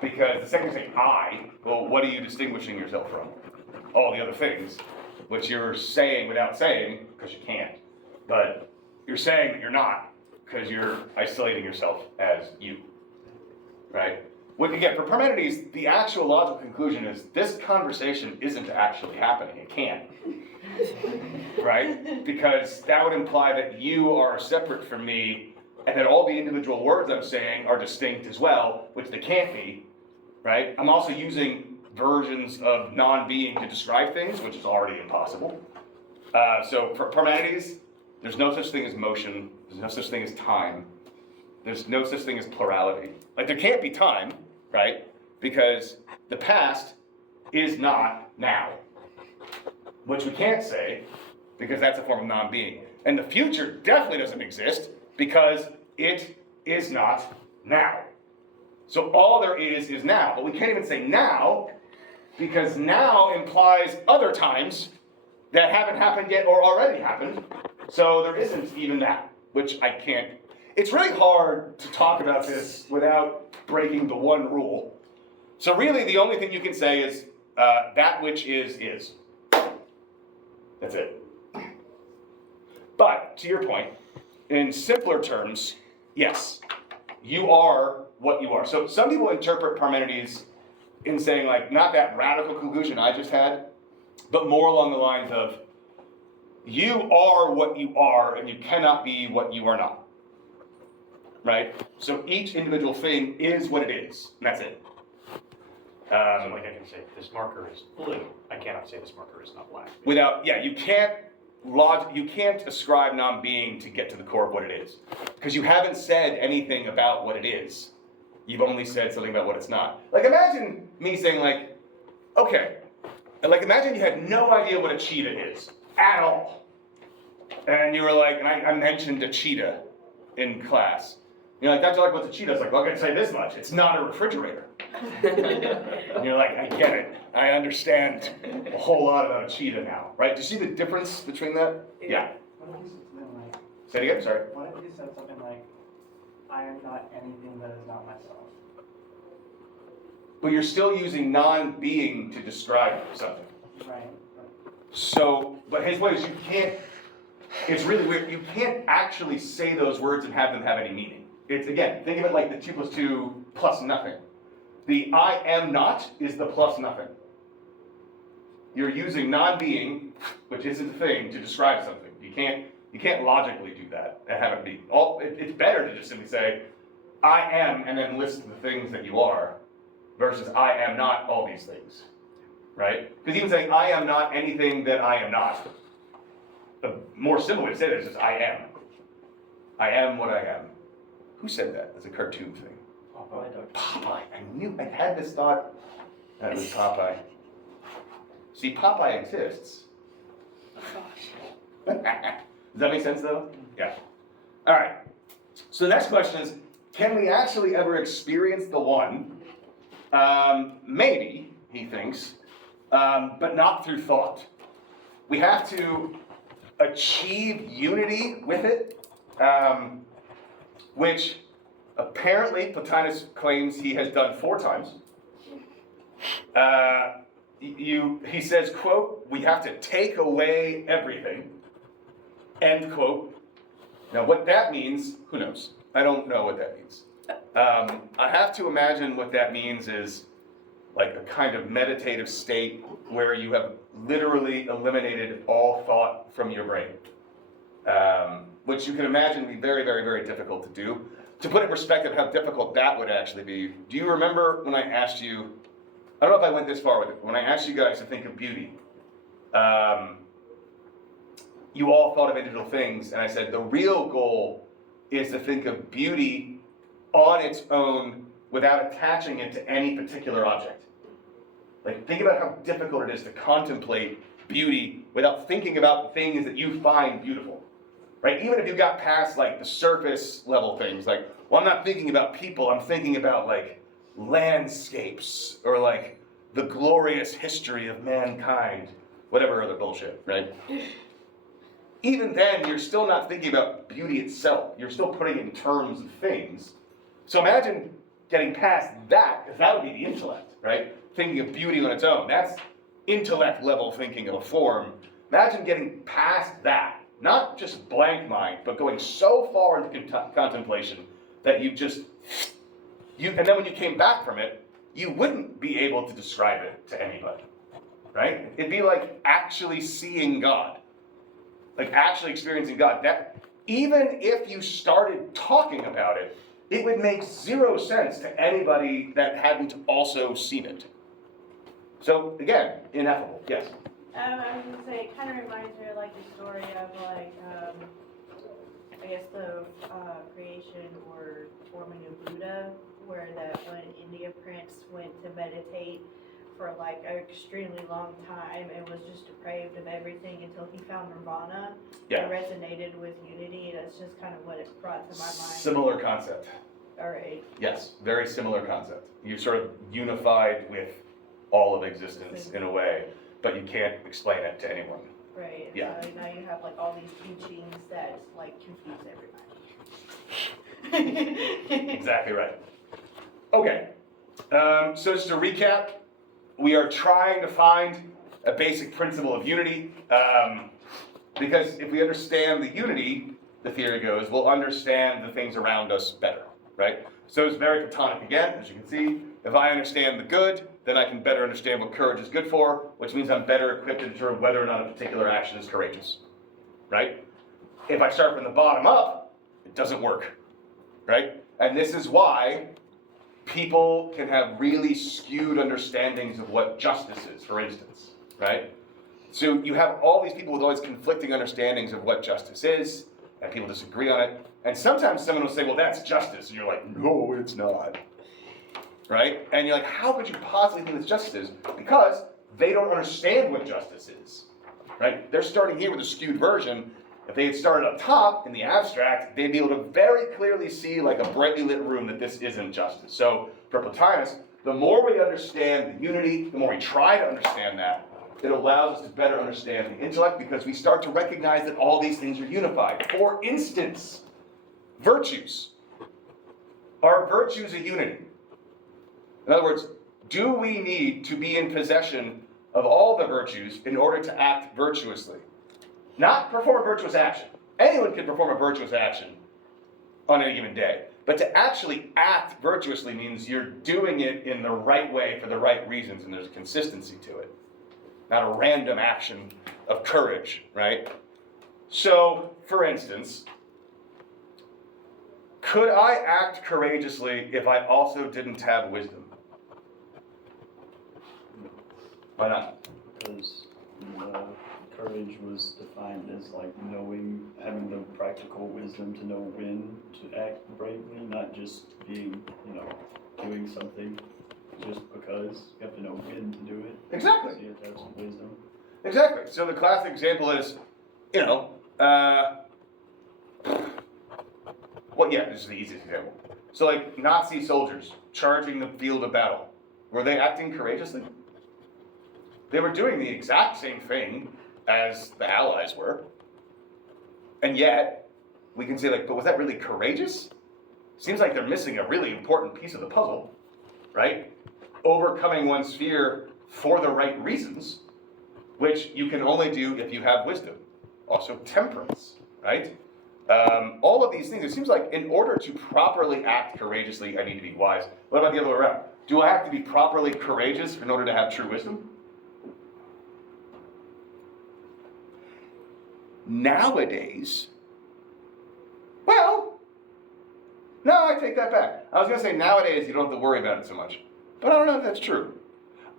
Because the second you say I, well, what are you distinguishing yourself from? All the other things, which you're saying without saying, because you can't. But you're saying that you're not, because you're isolating yourself as you, right? When again, for Parmenides, the actual logical conclusion is this conversation isn't actually happening. It can't, right? Because that would imply that you are separate from me, and that all the individual words I'm saying are distinct as well, which they can't be, right? I'm also using versions of non-being to describe things, which is already impossible. So for Parmenides, there's no such thing as motion. There's no such thing as time. There's no such thing as plurality. Like there can't be time, right? Because the past is not now. Which we can't say because that's a form of non-being. And the future definitely doesn't exist because it is not now. So all there is now. But we can't even say now because now implies other times that haven't happened yet or already happened. So there isn't even that, which I can't. It's really hard to talk about this without breaking the one rule. So really the only thing you can say is that which is. That's it. But to your point, in simpler terms, yes, you are what you are. So some people interpret Parmenides in saying like, not that radical conclusion I just had, but more along the lines of, you are what you are, and you cannot be what you are not. Right? So each individual thing is what it is, and that's it. So like I can say, this marker is blue. I cannot say this marker is not black. You can't ascribe non-being to get to the core of what it is. Because you haven't said anything about what it is. You've only said something about what it's not. Like imagine me saying like, okay, like imagine you had no idea what a cheetah is. At all. And you were like, and I mentioned a cheetah in class. You're like, Dr. Luck, what's a cheetah? I was like, well, I can say this much. It's not a refrigerator. And you're like, I get it. I understand a whole lot about a cheetah now, right? Do you see the difference between that? Yeah. What if you said something like, Say it again, sorry. what if you said something like, I am not anything that is not myself? But you're still using non-being to describe something. Right. So, but his point is you can't, it's really weird, you can't actually say those words and have them have any meaning. It's, again, think of it like the 2 + 2 plus nothing. The I am not is the plus nothing. You're using non-being, which isn't a thing, to describe something. You can't logically do that and have it be. It's better to just simply say, I am, and then list the things that you are, versus I am not all these things, right? Because even saying I am not anything that I am not, a more simple way to say that is just I am. I am what I am. Who said that as a cartoon thing? Popeye. I knew, I had this thought. That was Popeye. See, Popeye exists. Does that make sense though? Yeah. All right. So the next question is, can we actually ever experience the one? Maybe, he thinks, but not through thought. We have to achieve unity with it, which apparently Plotinus claims he has done 4 times. He says, quote, we have to take away everything, end quote. Now what that means, who knows? I don't know what that means. I have to imagine what that means is like a kind of meditative state where you have literally eliminated all thought from your brain, which you can imagine be very, very, very difficult to do. To put in perspective how difficult that would actually be, do you remember when I asked you, I don't know if I went this far with it, when I asked you guys to think of beauty, you all thought of individual things, and I said the real goal is to think of beauty on its own without attaching it to any particular object. Like, think about how difficult it is to contemplate beauty without thinking about things that you find beautiful, right? Even if you got past like the surface level things, like, well, I'm not thinking about people, I'm thinking about like landscapes or like the glorious history of mankind, whatever other bullshit, right? Even then, you're still not thinking about beauty itself. You're still putting it in terms of things. So imagine getting past that, because that would be the intellect, right? Thinking of beauty on its own. That's intellect level thinking of a form. Imagine getting past that. Not just blank mind, but going so far into contemplation that and then when you came back from it, you wouldn't be able to describe it to anybody, right? It'd be like actually seeing God. Like actually experiencing God. That, even if you started talking about it, it would make 0 sense to anybody that hadn't also seen it. So again, ineffable, yes? I was gonna say, it kind of reminds me of like the story of like, I guess the creation or forming of Buddha, where that one India prince went to meditate for like an extremely long time and was just depraved of everything until he found nirvana. Yeah. It resonated with unity. That's just kind of what it brought to my mind. Similar concept. All right. Yes, very similar concept. You're sort of unified with all of existence in a way, but you can't explain it to anyone. Right. And Yeah. so now you have like all these teachings that like confuse everybody. Exactly right. Okay, so just to recap, we are trying to find a basic principle of unity, because if we understand the unity, the theory goes, we'll understand the things around us better, right? So it's very Platonic again, as you can see. If I understand the good, then I can better understand what courage is good for, which means I'm better equipped to determine whether or not a particular action is courageous, right? If I start from the bottom up, it doesn't work, right? And this is why people can have really skewed understandings of what justice is, for instance, right? So you have all these people with all these conflicting understandings of what justice is, and people disagree on it. And sometimes someone will say, well, that's justice. And you're like, no, it's not. Right? And you're like, how could you possibly think it's justice is? Because they don't understand what justice is. Right? They're starting here with a skewed version, if they had started up top in the abstract, they'd be able to very clearly see like a brightly lit room that this isn't justice. So for Plotinus, the more we understand the unity, the more we try to understand that, it allows us to better understand the intellect because we start to recognize that all these things are unified. For instance, virtues. Are virtues a unity? In other words, do we need to be in possession of all the virtues in order to act virtuously? Not perform a virtuous action. Anyone can perform a virtuous action on any given day. But to actually act virtuously means you're doing it in the right way for the right reasons, and there's consistency to it. Not a random action of courage, right? So, for instance, could I act courageously if I also didn't have wisdom? Why not? Because courage was defined as like knowing, having the practical wisdom to know when to act bravely, not just being, doing something just because. You have to know when to do it. Exactly. So you have to have some wisdom. Exactly. So the classic example is, this is the easiest example. So like Nazi soldiers charging the field of battle, were they acting courageously? They were doing the exact same thing as the Allies were. And yet, we can say but was that really courageous? Seems like they're missing a really important piece of the puzzle, right? Overcoming one's fear for the right reasons, which you can only do if you have wisdom. Also temperance, right? All of these things, it seems like in order to properly act courageously, I need to be wise. What about the other way around? Do I have to be properly courageous in order to have true wisdom? Nowadays, no, I take that back. I was going to say nowadays you don't have to worry about it so much. But I don't know if that's true.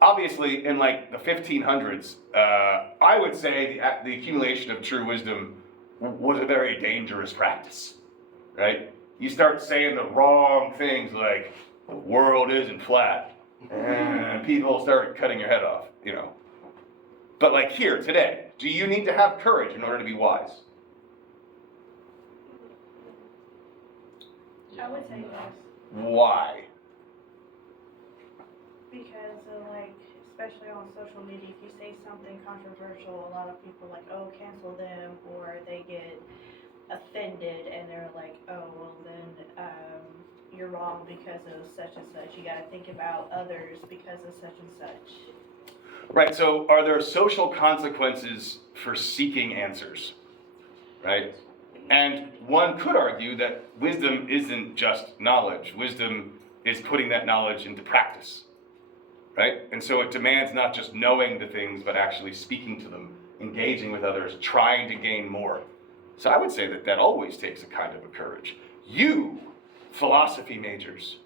Obviously, in like the 1500s, I would say the accumulation of true wisdom was a very dangerous practice, right? You start saying the wrong things like, the world isn't flat, and people start cutting your head off, But like here, today, do you need to have courage in order to be wise? I would say yes, Why? because especially on social media, if you say something controversial, a lot of people cancel them, or they get offended and they're like, oh, well then you're wrong because of such and such. You gotta think about others because of such and such. Right, so are there social consequences for seeking answers, right? And one could argue that wisdom isn't just knowledge. Wisdom is putting that knowledge into practice, right? And so it demands not just knowing the things, but actually speaking to them, engaging with others, trying to gain more. So I would say that always takes a kind of a courage. You, philosophy majors,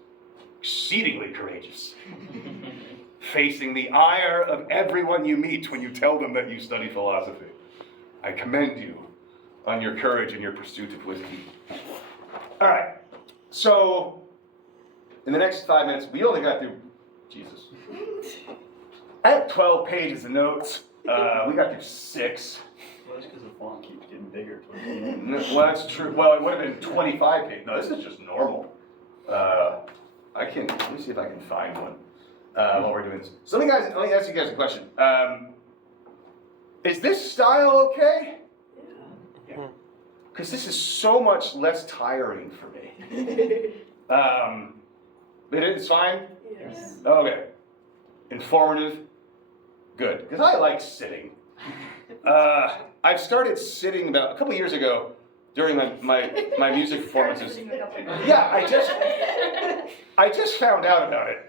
exceedingly courageous. Facing the ire of everyone you meet when you tell them that you study philosophy. I commend you on your courage and your pursuit of wisdom. All right, so in the next 5 minutes, we only got through Jesus. I have 12 pages of notes. We got through 6. Well, that's because the font keeps getting bigger towards the end. Well, that's true. Well, it would have been 25 pages. No, this is just normal. Let me see if I can find one. While we're doing this. So let me ask you guys a question. Is this style okay? Yeah. Because this is so much less tiring for me. It's fine? Yes. Okay. Informative? Good. Because I like sitting. I've started sitting about a couple years ago during my music performances. Yeah, I just found out about it.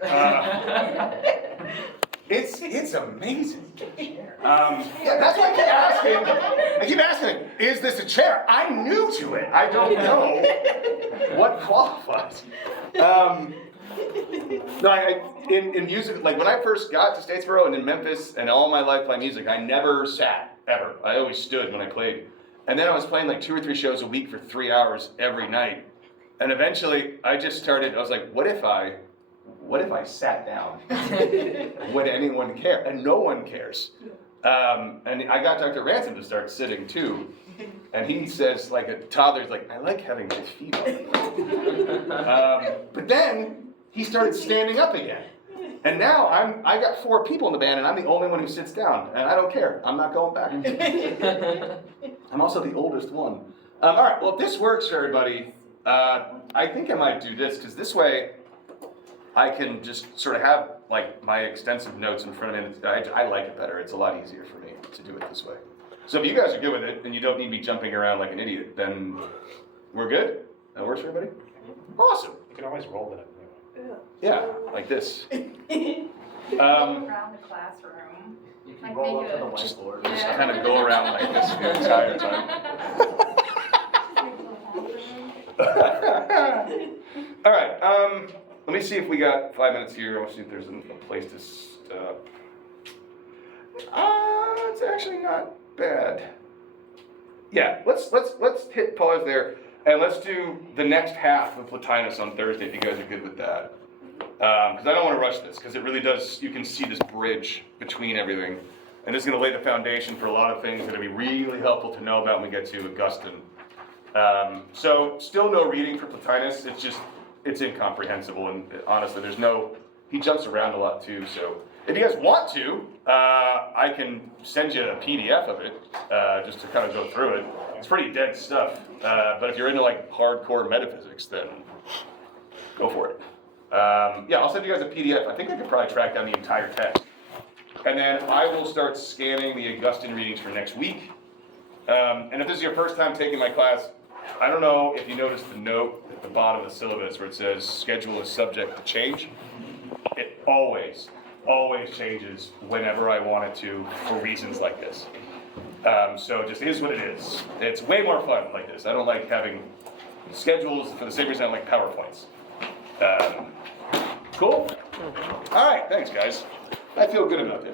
It's amazing. Yeah, that's why I keep asking, is this a chair? I'm new to it. I don't know what qualifies. In music, like when I first got to Statesboro and in Memphis and all my life playing music, I never sat, ever. I always stood when I played. And then I was playing like 2 or 3 shows a week for 3 hours every night. And eventually I was like, what if I sat down? Would anyone care? And no one cares. And I got Dr. Ransom to start sitting too. And he says, like a toddler's like, I like having my feet up. But then he started standing up again. And now I got 4 people in the band and I'm the only one who sits down. And I don't care. I'm not going back. I'm also the oldest one. All right, well, if this works for everybody, I think I might do this, because this way I can just sort of have like my extensive notes in front of me. I like it better. It's a lot easier for me to do it this way. So if you guys are good with it and you don't need me jumping around like an idiot, then we're good? That works for everybody? Awesome. You can always roll it. Yeah, like this. Around the classroom. You can Like roll make up to the it whiteboard. Just kind of go around like this the entire time. All right, let me see if we got 5 minutes here. I'll see if there's a place to stop. It's actually not bad. Yeah, let's hit pause there, and let's do the next half of Plotinus on Thursday if you guys are good with that. Because I don't want to rush this, because it really does, you can see this bridge between everything. And this is going to lay the foundation for a lot of things that are going to be really helpful to know about when we get to Augustine. So still no reading for Plotinus, it's incomprehensible, and honestly he jumps around a lot too, so if you guys want to, I can send you a PDF of it, just to kind of go through it. It's pretty dense stuff, but if you're into like hardcore metaphysics, then go for it. Yeah, I'll send you guys a PDF. I think I could probably track down the entire text. And then I will start scanning the Augustine readings for next week. And if this is your first time taking my class, I don't know if you noticed the note at the bottom of the syllabus where it says schedule is subject to change. It always changes whenever I want it to for reasons like this. So it just is what it is. It's way more fun like this. I don't like having schedules for the same reason I like PowerPoints. Cool? All right, thanks guys. I feel good about this.